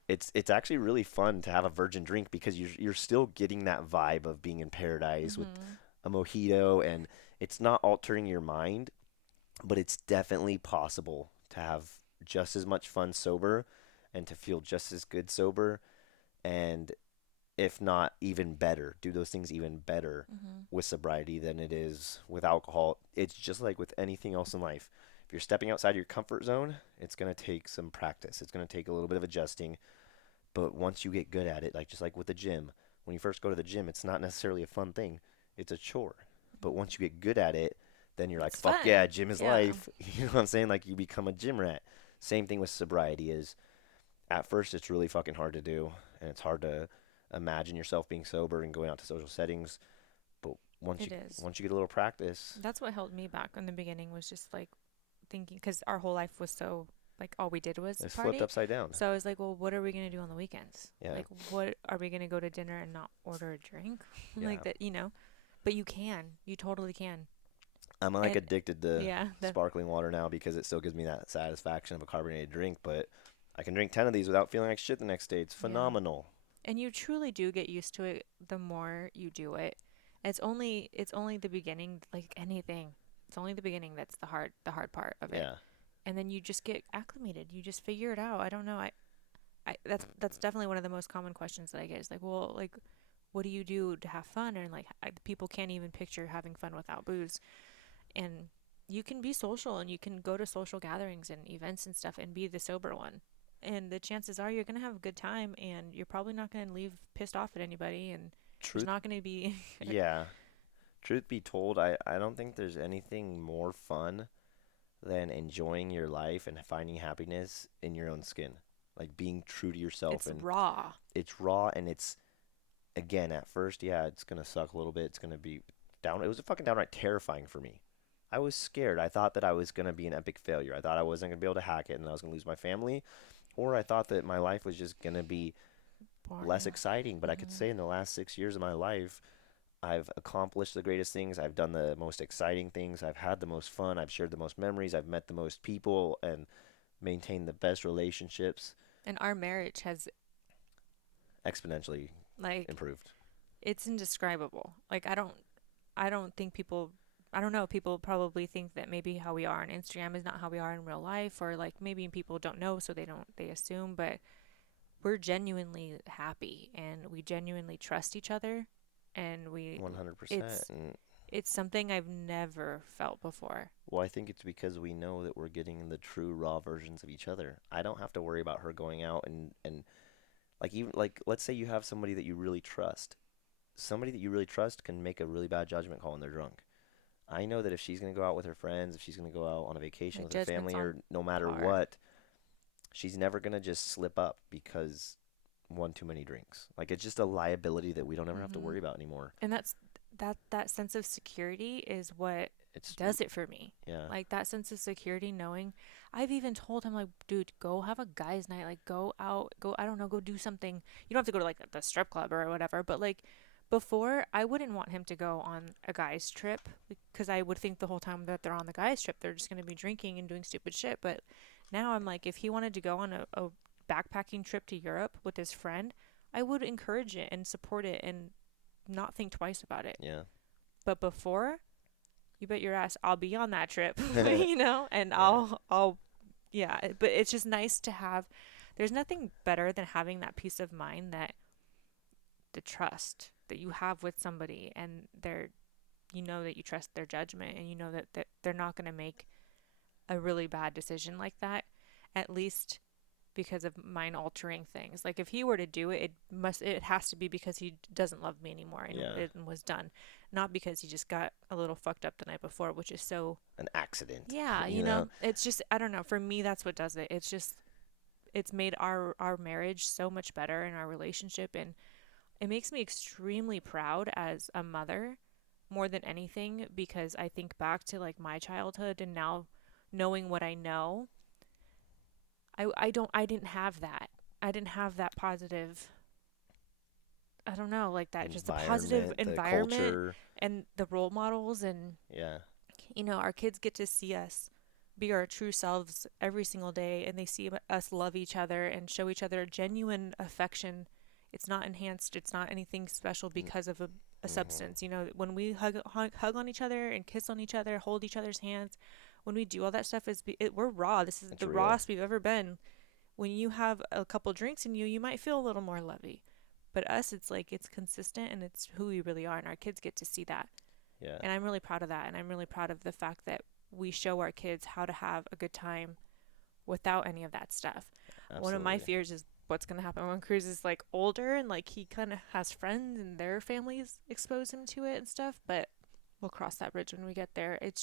it's actually really fun to have a virgin drink because you're still getting that vibe of being in paradise with Hmm. a mojito, and it's not altering your mind, but it's definitely possible to have just as much fun sober and to feel just as good sober, and if not even better, do those things even better Hmm. with sobriety than it is with alcohol. It's just like with anything else in life. If you're stepping outside your comfort zone, it's going to take some practice. It's going to take a little bit of adjusting, but once you get good at it, like just like with the gym, when you first go to the gym, it's not necessarily a fun thing. It's a chore. But once you get good at it, then you're like, It's fuck yeah, fun. gym is Yeah. life. You know what I'm saying? Like you become a gym rat. Same thing with sobriety is at first it's really fucking hard to do, and it's hard to imagine yourself being sober and going out to social settings. But It is. once you get a little practice, That's what held me back in the beginning was just like thinking, because our whole life was so, like, all we did was it's flipped party. upside down. So I was like, well, what are we going to do on the weekends? Yeah, Like, what are we going to go to dinner and not order a drink? yeah. Like that, But you can. You totally can. I'm like And addicted to yeah, sparkling water now because it still gives me that satisfaction of a carbonated drink, but I can drink 10 of these without feeling like shit the next day. It's yeah. phenomenal. And you truly do get used to it the more you do it. It's only the beginning, like anything. It's only the beginning that's the hard part of it. Yeah. And then you just get acclimated. You just figure it out. I don't know. That's definitely one of the most common questions that I get is like, well, like, what do you do to have fun? And like, people can't even picture having fun without booze. And you can be social and you can go to social gatherings and events and stuff and be the sober one. And the chances are you're gonna have a good time and you're probably not gonna leave pissed off at anybody and there's Truth, not gonna be yeah. Truth be told, I don't think there's anything more fun than enjoying your life and finding happiness in your own skin. Like being true to yourself, it's and raw. it's raw, and it's again at first, yeah, it's gonna suck a little bit. It's gonna be down. It was fucking downright terrifying for me. I was scared. I thought that I was gonna be an epic failure. I thought I wasn't gonna be able to hack it, and I was gonna lose my family, or I thought that my life was just gonna be less Boring. exciting. But I could Hmm. say in the last 6 years of my life, I've accomplished the greatest things. I've done the most exciting things. I've had the most fun. I've shared the most memories. I've met the most people and maintained the best relationships, And our marriage has, exponentially like, improved. it's indescribable. Like, I don't think people, I don't know, people probably think that maybe how we are on Instagram is not how we are in real life, or like maybe people don't know so they assume, but we're genuinely happy and we genuinely trust each other, and 100%. it's And it's something I've never felt before. well, I think it's because we know that we're getting the true raw versions of each other. I don't have to worry about her going out and like even like let's say you have somebody that you really trust. Somebody that you really trust can make a really bad judgment call when they're drunk. I know that if she's going to go out with her friends, if she's going to go out on a vacation My with her judgment's family, or on no matter par. what, she's never going to just slip up because one too many drinks. Like it's just a liability that we don't ever have to Hmm. worry about anymore. And that sense of security is what It's does it for me. yeah. Like that sense of security, knowing. I've even told him, like, dude, go have a guys' night. Like, go out, go, I don't know, go do something. You don't have to go to like the strip club or whatever, but like before, I wouldn't want him to go on a guys' trip because I would think the whole time that they're on the guys' trip, they're just going to be drinking and doing stupid shit. But now I'm like, if he wanted to go on a backpacking trip to Europe with his friend, I would encourage it and support it and not think twice about it. Yeah. But before, you bet your ass I'll be on that trip, Yeah. and yeah, but it's just nice to have. There's nothing better than having that peace of mind, that the trust that you have with somebody, and that you trust their judgment, and that they're not going to make a really bad decision like that, at least because of mind altering things. Like if he were to do it, it has to be because he doesn't love me anymore and Yeah. it was done, not because he just got a little fucked up the night before, which is so. An accident, Yeah, you know. it's just, I don't know, for me that's what does it. It's made our marriage so much better in our relationship, and it makes me extremely proud as a mother more than anything, because I think back to like my childhood, and now knowing what I know, I didn't have that. I didn't have that positive, I don't know, like that, just a positive Environment, the environment culture. and the role models. And, Yeah. our kids get to see us be our true selves every single day, and they see us love each other and show each other genuine affection. It's not enhanced, it's not anything special because of a Mm-hmm. substance. When we hug on each other and kiss on each other, hold each other's hands, when we do all that stuff, we're raw. This is It's the real. rawest we've ever been. When you have a couple drinks in you, you might feel a little more lovey. But us, it's like it's consistent and it's who we really are, and our kids get to see that. Yeah. And I'm really proud of that, and I'm really proud of the fact that we show our kids how to have a good time without any of that stuff. One of my Absolutely. fears is what's going to happen when Cruz is like older and like he kind of has friends and their families expose him to it and stuff, but we'll cross that bridge when we get there. It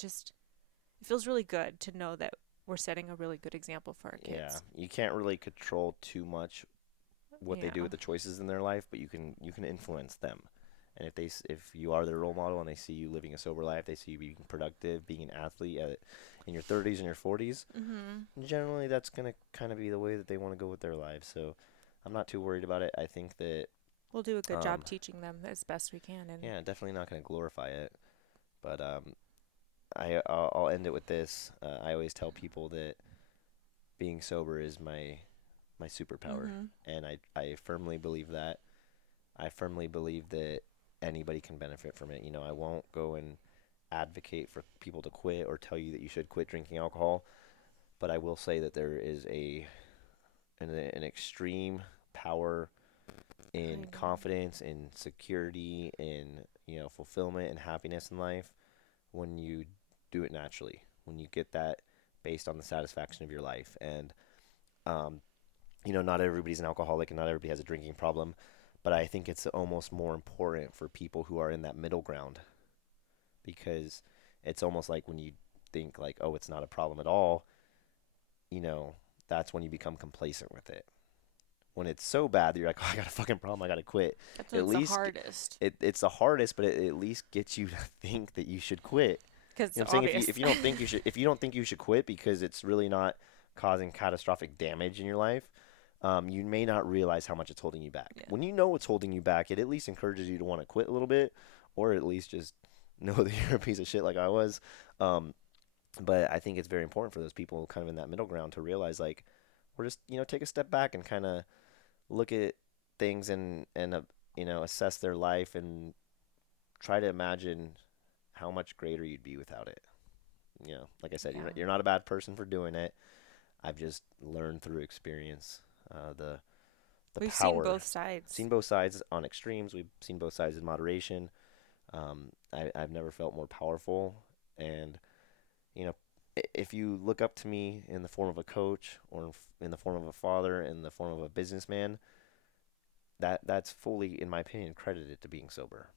feels really good to know that we're setting a really good example for our Yeah. kids. You can't really control too much what they do Yeah. with the choices in their life, but you can influence them. And if you are their role model and they see you living a sober life, they see you being productive, being an athlete in your 30s and your 40s, Mhm. generally that's going to kind of be the way that they want to go with their lives. So I'm not too worried about it. I think that We'll do a good um job teaching them as best we can. And yeah, definitely not going to glorify it, but I'll end it with this. I always tell people that being sober is my superpower, mhm. and I firmly believe that. I firmly believe that anybody can benefit from it. I won't go and advocate for people to quit or tell you that you should quit drinking alcohol, but I will say that there is an extreme power I in agree. confidence, in security, in fulfillment and happiness in life when you do it naturally. When you get that based on the satisfaction of your life, and um, not everybody's an alcoholic and not everybody has a drinking problem, but I think it's almost more important for people who are in that middle ground because it's almost like when you think like, oh, it's not a problem at all, you know, that's when you become complacent with it. When it's so bad that you're like, oh, I got a fucking problem, I got to quit. That's when At it's the least hardest. it's the hardest, but it at least gets you to think that you should quit. Because You know it's what I'm saying? obvious. If you don't think you should if you don't think you should quit because it's really not causing catastrophic damage in your life, you may not realize how much it's holding you back. Yeah. When you know what's holding you back, it at least encourages you to want to quit a little bit, or at least just know that you're a piece of shit like I was. Um, but I think it's very important for those people kind of in that middle ground to realize like we're just take a step back and kind of look at things and assess their life and try to imagine how much greater you'd be without it. Like I said, Yeah. you're not a bad person for doing it. I've just learned through experience the We've seen power. both sides. Seen both sides on extremes. We've seen both sides in moderation. I've never felt more powerful. And, you know, if you look up to me in the form of a coach or in the form of a father, in the form of a businessman, that's fully, in my opinion, credited to being sober.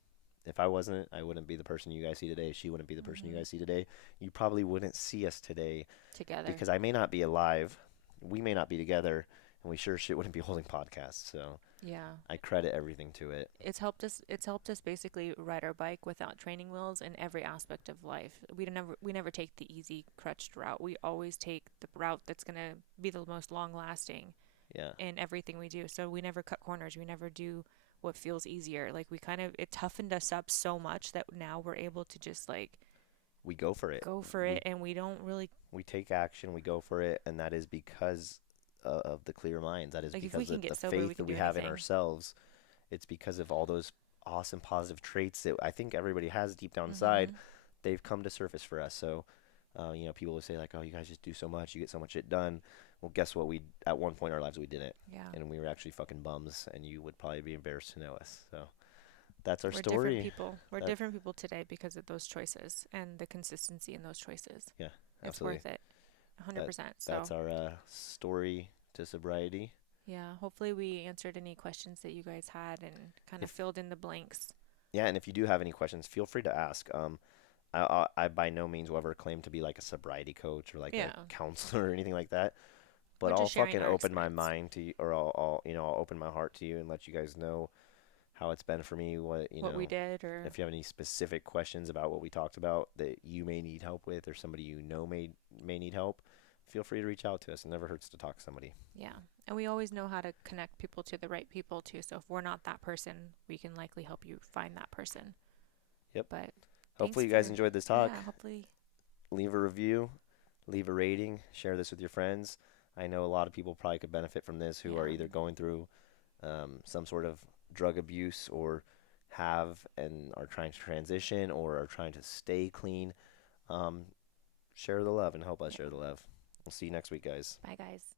If I wasn't, I wouldn't be the person you guys see today. She wouldn't be the person you Mhm. guys see today. You probably wouldn't see us today Together. because I may not be alive. We may not be together, and we sure shit wouldn't be holding podcasts. So Yeah. I credit everything to it. It's helped us basically ride our bike without training wheels in every aspect of life. We never take the easy crutched route. We always take the route that's going to be the most long lasting Yeah, in everything we do. So we never cut corners. We never do what feels easier. Like we kind of it toughened us up so much that now we're able to just like we go for it. go for it, We and we don't really we take action. We go for it, and that is because of the clear minds. That is like if we because can the get sober, we faith that can we do have in anything. ourselves. It's because of all those awesome positive traits that I think everybody has deep down inside. Mhm. They've come to surface for us. So, people will say like, "Oh, you guys just do so much. You get so much shit done." Well, guess what? We at one point in our lives we didn't, Yeah. and we were actually fucking bums. And you would probably be embarrassed to know us. So that's our We're different story. people. We're That different people today because of those choices and the consistency in those choices. Yeah, It's absolutely. worth it. That 100%. that's So, our story to sobriety. yeah, hopefully we answered any questions that you guys had and kind of If filled in the blanks. Yeah, and if you do have any questions, feel free to ask. I by no means will ever claim to be like a sobriety coach or like a Yeah. counselor or anything like that. But We're I'll just sharing fucking our open my experience. mind to you, or I'll open my heart to you and let you guys know how it's been for me, what, what we did, or if you have any specific questions about what we talked about that you may need help with or somebody may need help, feel free to reach out to us. It never hurts to talk to somebody. yeah. And we always know how to connect people to the right people too. So if we're not that person, we can likely help you find that person. Yep. But thanks Hopefully you guys for, enjoyed this talk. yeah, hopefully, Leave a review, leave a rating, share this with your friends. I know a lot of people probably could benefit from this who are yeah. either going through some sort of drug abuse or have and are trying to transition or are trying to stay clean. Um, Share the love and help us Yeah. share the love. We'll see you next week, guys. Bye, guys.